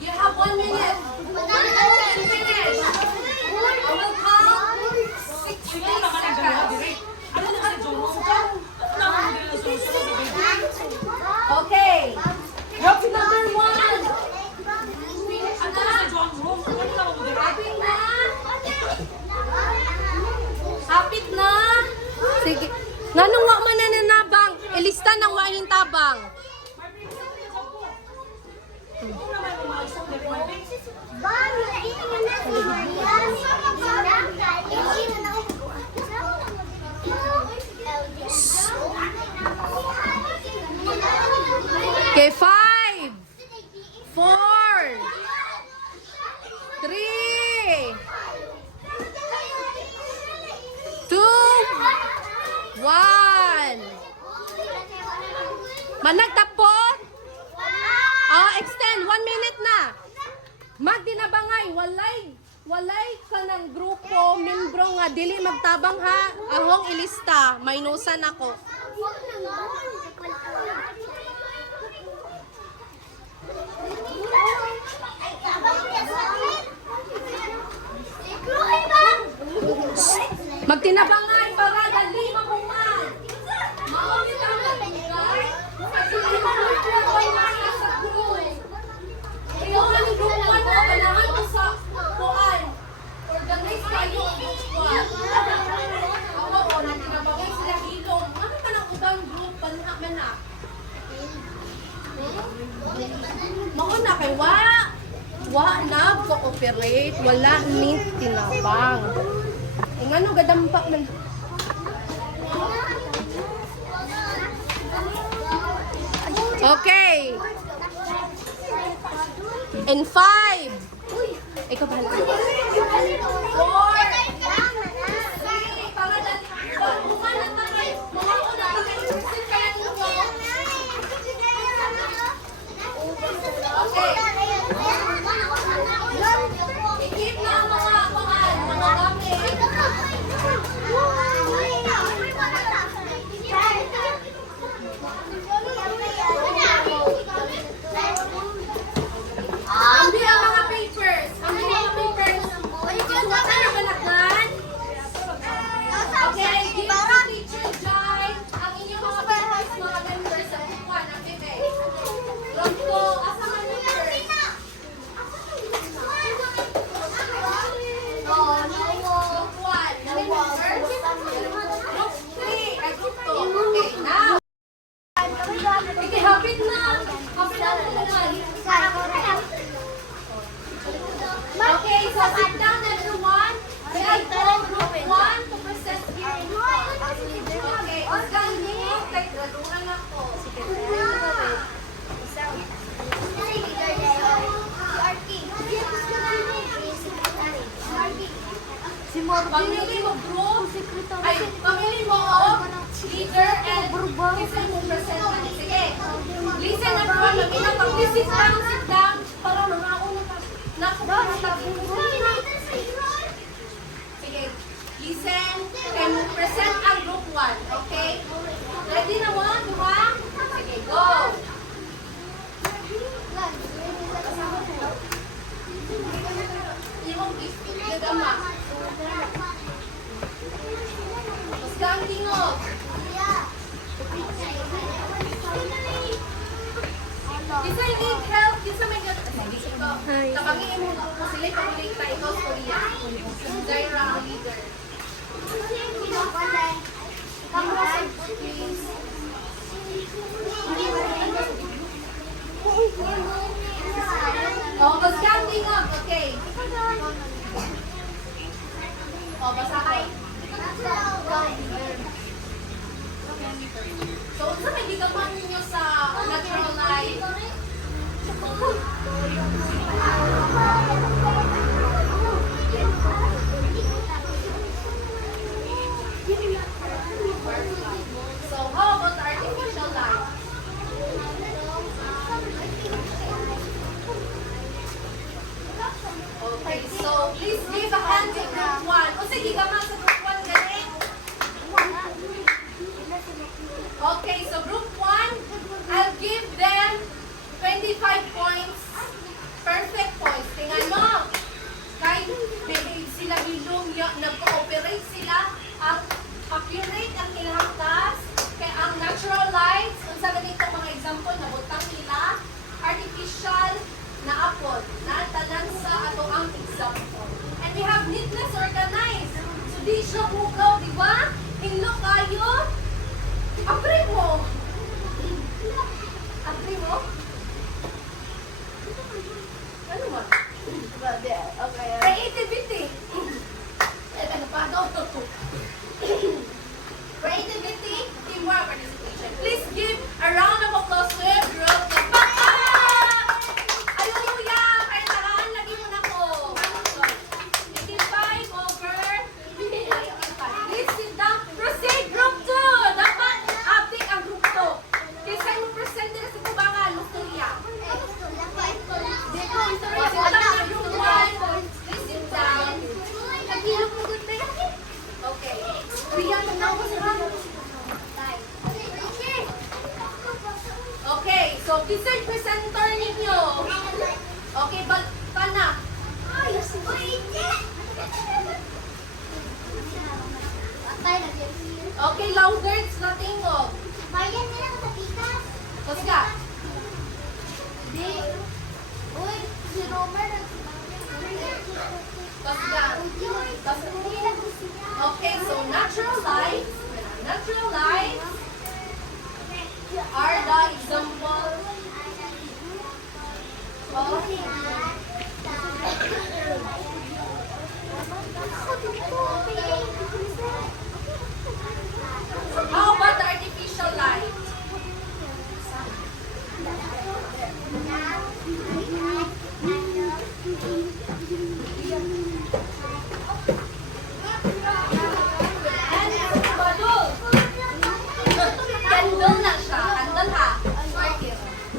you have 1 minute to finish. I will count 60 seconds. Ano na kasi John Wong ka? Ano na ang relasyon sa Okay, rookie number 1. Finish Ano na. na si John Wong? Ano na ang Happy na. Hapit na. Sige. Nganong wa man nananabang? Ilista ng wahin tabang. Okay, 5, 4, 3, 2, 1. Managtapos? Oh, extend. 1 minute na. Magtinabangay, walay ka ng grupo, membro nga, dili magtabang ha, ahong ilista, maynusan ako. Magtinabangay para dali makuman. Maunit ang magbigay, kasi lima grupo ay nasa sa group. Ikaw ang group 1 mo, kailangan mo sa kuan. Organize kayo ang group 1. Ako, nagtinabangay sila ilong. Ano ka ng ubang group, panhaman na? Mauna kay wa na cooperate, wala ni tinabang. Ang ano gadampak man. Okay. In 5. Ikaw ba? 4. Para dali. Umanan na kayo. Mauna ka kayo. Kaya ninyo. Okay. I-keep na ang mga gamit. Ambil ang mga papers. Ambil ang mga papers. Isuwatan na balaklan. Okay, give to Teacher Jai ang inyong mga papers, mga members sa buwan ng bebe. Rocco, asa man members? Group 1, na members. Group 3, ay group 2. Okay, now. Okay, hapit na. Hapit na ang tulungan. Okay, so sit down everyone. We are going group 1 to present here in front. Okay, Oscar, kay graduan ako. Pamili mo group, ay, pamili mo leader and kasi mo present na. Sige, listen everyone, mamina pag sit down, para mga una pa. Sige, listen, kaya mo present ang group 1, okay? Ready na mo, diba? Sige, go! Yung gagama. Basta ang tingog. Kisa need help, kisa may tabangiin mo ko sila pag-ulit tayo ikaw sa Korea. Zaira ang leader. Oh, basta ang tingog, okay. Oh, basta kayo. So, unsa may gigapan ninyo sa natural life? So, how about artificial life? Okay, so please give a hand to group 1. O sige, gaman sa group 1 galing. Okay, so group 1, I'll give them 25 points. Perfect Riyan, tanawa sa ramo. Okay, so kisay presenter ninyo. Okay, but pana. Okay, louder, it's nothing of. Bayan nila sa pikas. Tapos ka. Di. Uy, si Romer. Tapos ka. Okay, so natural light. Natural light are the example of how about the artificial light? And badul. Candle na siya. Candle ha.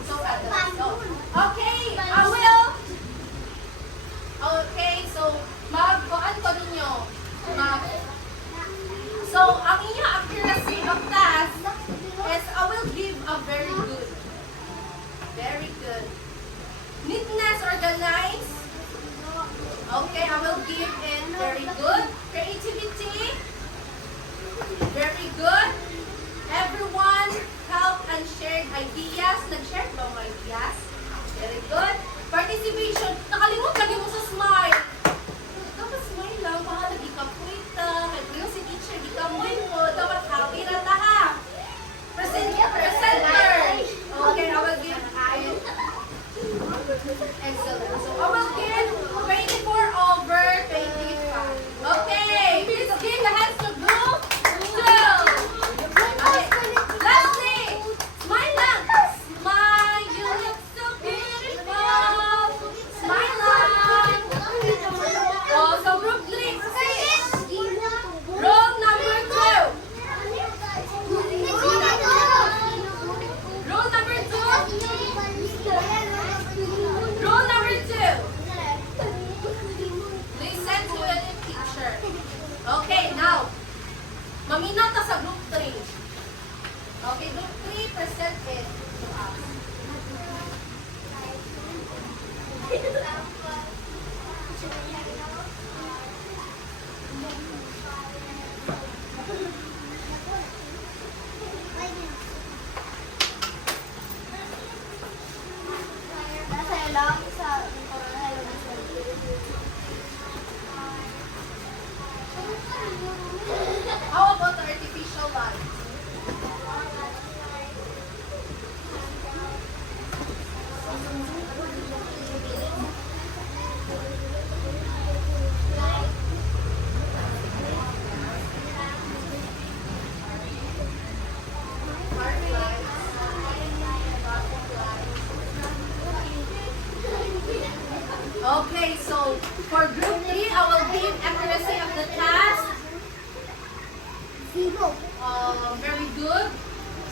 So, candle. So, okay, I will. Okay, so, mag-kuan ko ninyo. So, ang inyong accuracy of task is I will give a very good. Very good. Neatness, organized. Okay, I will give it very good. Creativity. Very good. Everyone help and shared ideas. Nag-share ba mga ideas? Very good. Participation. Nakalimot lagi mo sa smile. Dapat smile lang. Baka nagikapuita. Kaya si teacher, gikamuin mo. Dapat happy na ta ha. Presenter. Okay, I will give it. Excellent. So, I will give 24 over 25. Okay, please give the hands to group 2. Okay, lastly, smile lang. Smile, you look so beautiful. Smile lang. Oh, so group 3, roll number 2. Roll number 2. Rule number 2. Listen to the teacher. Okay, now. Maminata sa group 3. Okay, group 3, present it to us. Nasa lang sa How about the artificial light? Okay, so for group 3, I will give accuracy of the task. Very good.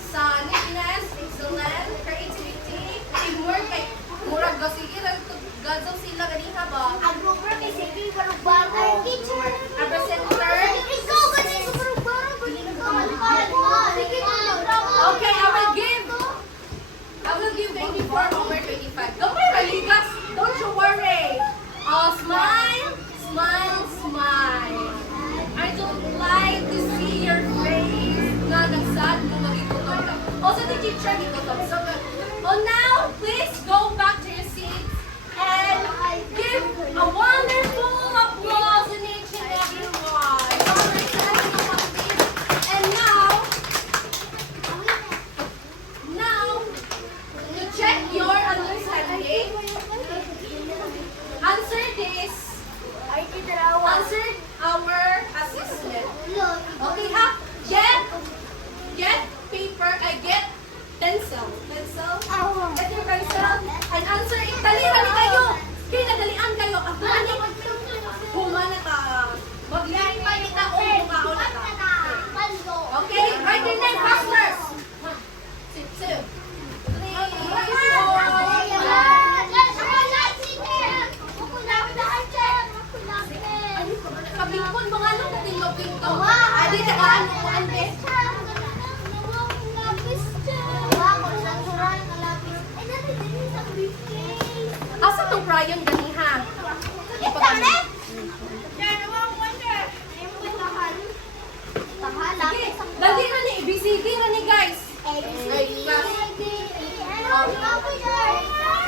Sa neatness, excellent. Creativity, teamwork, kay murag sige lang gadzo sila ganiha ba? ang Romer kay sige barug-barug. Teacher. A presenter. Ikaw kasi sa barug-barug. Okay, I will give 24 over 25. Don't worry, Maligas. Don't you worry. Smile, smile, smile. I don't like to see your face na nagsad mo magigutom ka. Also, the teacher gigutom. So, now, please go back to your seats and give a wonderful applause in each and every one. And now, to check your understanding, answer this. Answer our assessment. Okay, ha? Get paper, get pencil. Pencil? Get your pencil Ande. Asa tong crayon gani ha? Sige, dali na ni, BCD na ni guys.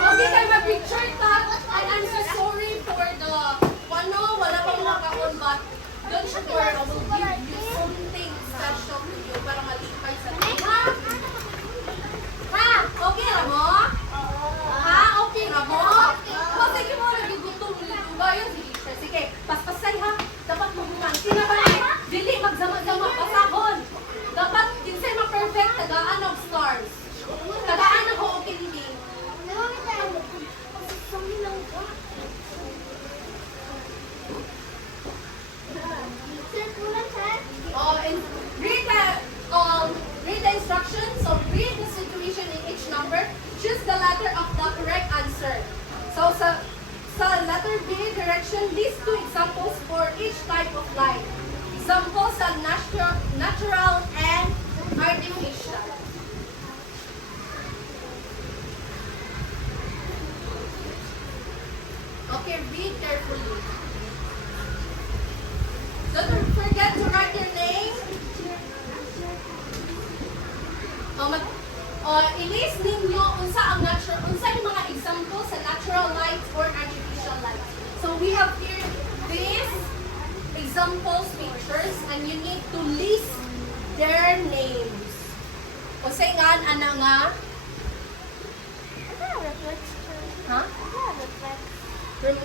Okay, kay mag-picture ta. And I'm so sorry for the, wala pang nakaon, but don't you worry, I will give you something special to you para malipay sa atin. Ha? Ha? Okay na mo? Ha? Okay na mo? O, sige mo, nagigutom, nilulubayan, sige, paspasay ha. Dapat mabunan. Sinabay, dili, magsama-sama, pasahon. Dapat, kinsay ma-perfect, tagaan ng stars. Tagaan ng okay hindi. And read the instructions. So read the situation in each number. Choose the letter of the correct answer. So sa letter B direction, list 2 examples for each type of light. Examples sa natural and artificial. Okay, read carefully. Don't forget to write your name. I-list ninyo unsa yung mga example sa natural light or artificial light. So we have here these examples pictures and you need to list their names. Unsay nga ana nga? Ha?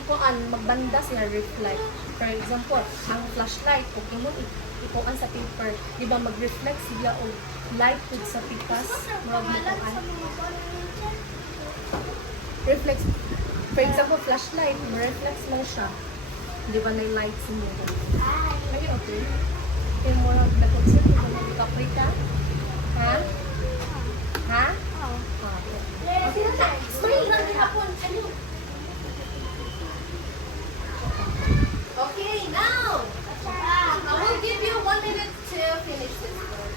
Kuan magbandas nga reflect. For example, ang flashlight kung imong ipuan sa paper, di ba mag-reflect siya og light pud sa pikas, murag mo kuan. Reflects. For example, flashlight, reflects lang siya. Di ba na light sa mo? Ay, okay. Kaya mo lang nag-observe kung mag-kapoy ka? Ha? Ha? Okay na. Smile lang din hapon. Ano? Okay, now, I will give you 1 minute to finish this one.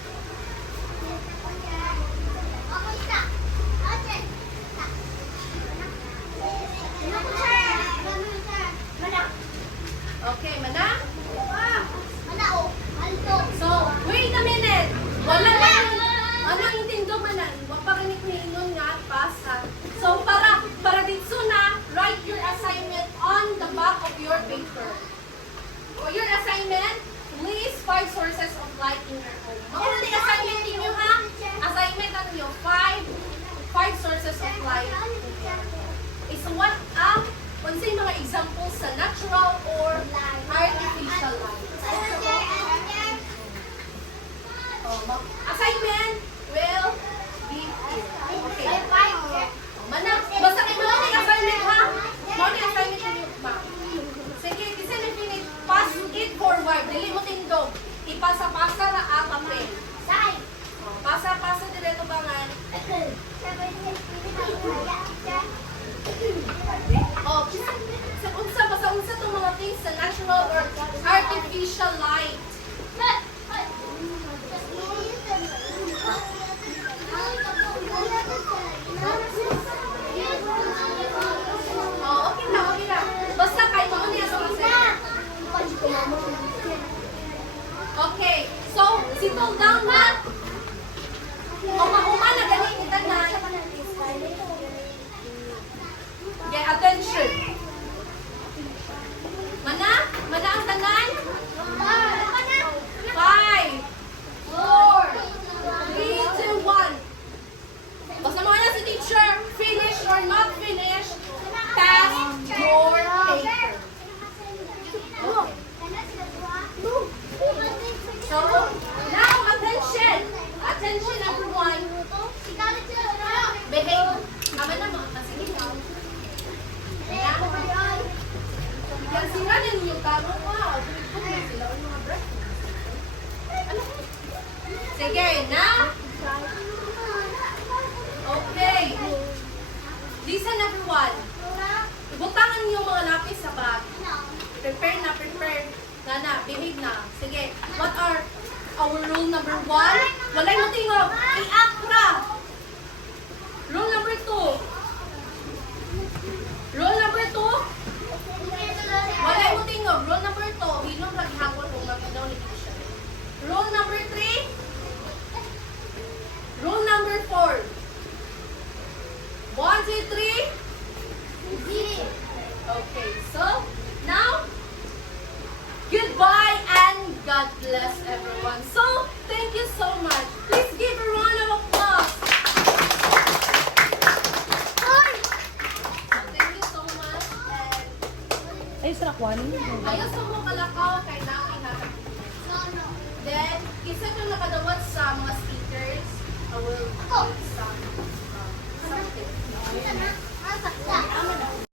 Okay, mana? So, wait a minute. Wala lang. Ano intindo manan? Wag pa ganit niingon nga pasa. So, para dito na, write your assignment on the back of your paper. For your assignment, list 5 sources of light in your home. Ano yung assignment ninyo ha? Assignment ano yung 5 sources of light. Is what kung sa mga examples sa natural or artificial light. Assignment will be here. Okay. Basta kayo mo yung assignment ha? Mo yung assignment ninyo ba? Sige, kasi na-finish. Pass it forward. Dili mo tindog. Ipasa-pasa na ang papel. Pasa-pasa direto bangan. Unsa itong mga things sa natural or artificial light. Okay na. Basta kahit mo niya sa okay, so, settle down na. Uma na ganit kita na. Okay, attention. Mana ang tanan? 5, 4, 3, 2, 1. Basta mo na si teacher, finish or not finish, pass your paper. So, now attention. Attention everyone. Behave. Ama na mo. Sige na. Yan sila din yung taro ko. Sila ang mga breath. Sige na. Okay. Listen everyone. Butangan niyo mga lapis sa bag. Prepare na. Nana, behave na. Sige. What are our rule number 1. Walay mo tingog. I-act ra. Rule number 2. Rule number 2. Walay mo tingog. Rule number 2. Hilom ra gihapon kung mapinaw ni siya. Rule number 3. Rule number 4. 1, 2, 3. Okay, so now, goodbye and God bless everyone. So, thank you so much. Please give a round of applause. So, thank you so much. And Ay, sa kwan? ayos sa mga kalakaw kay Naki ha. Then, isa ko nakadawat sa mga speakers. I will give some something.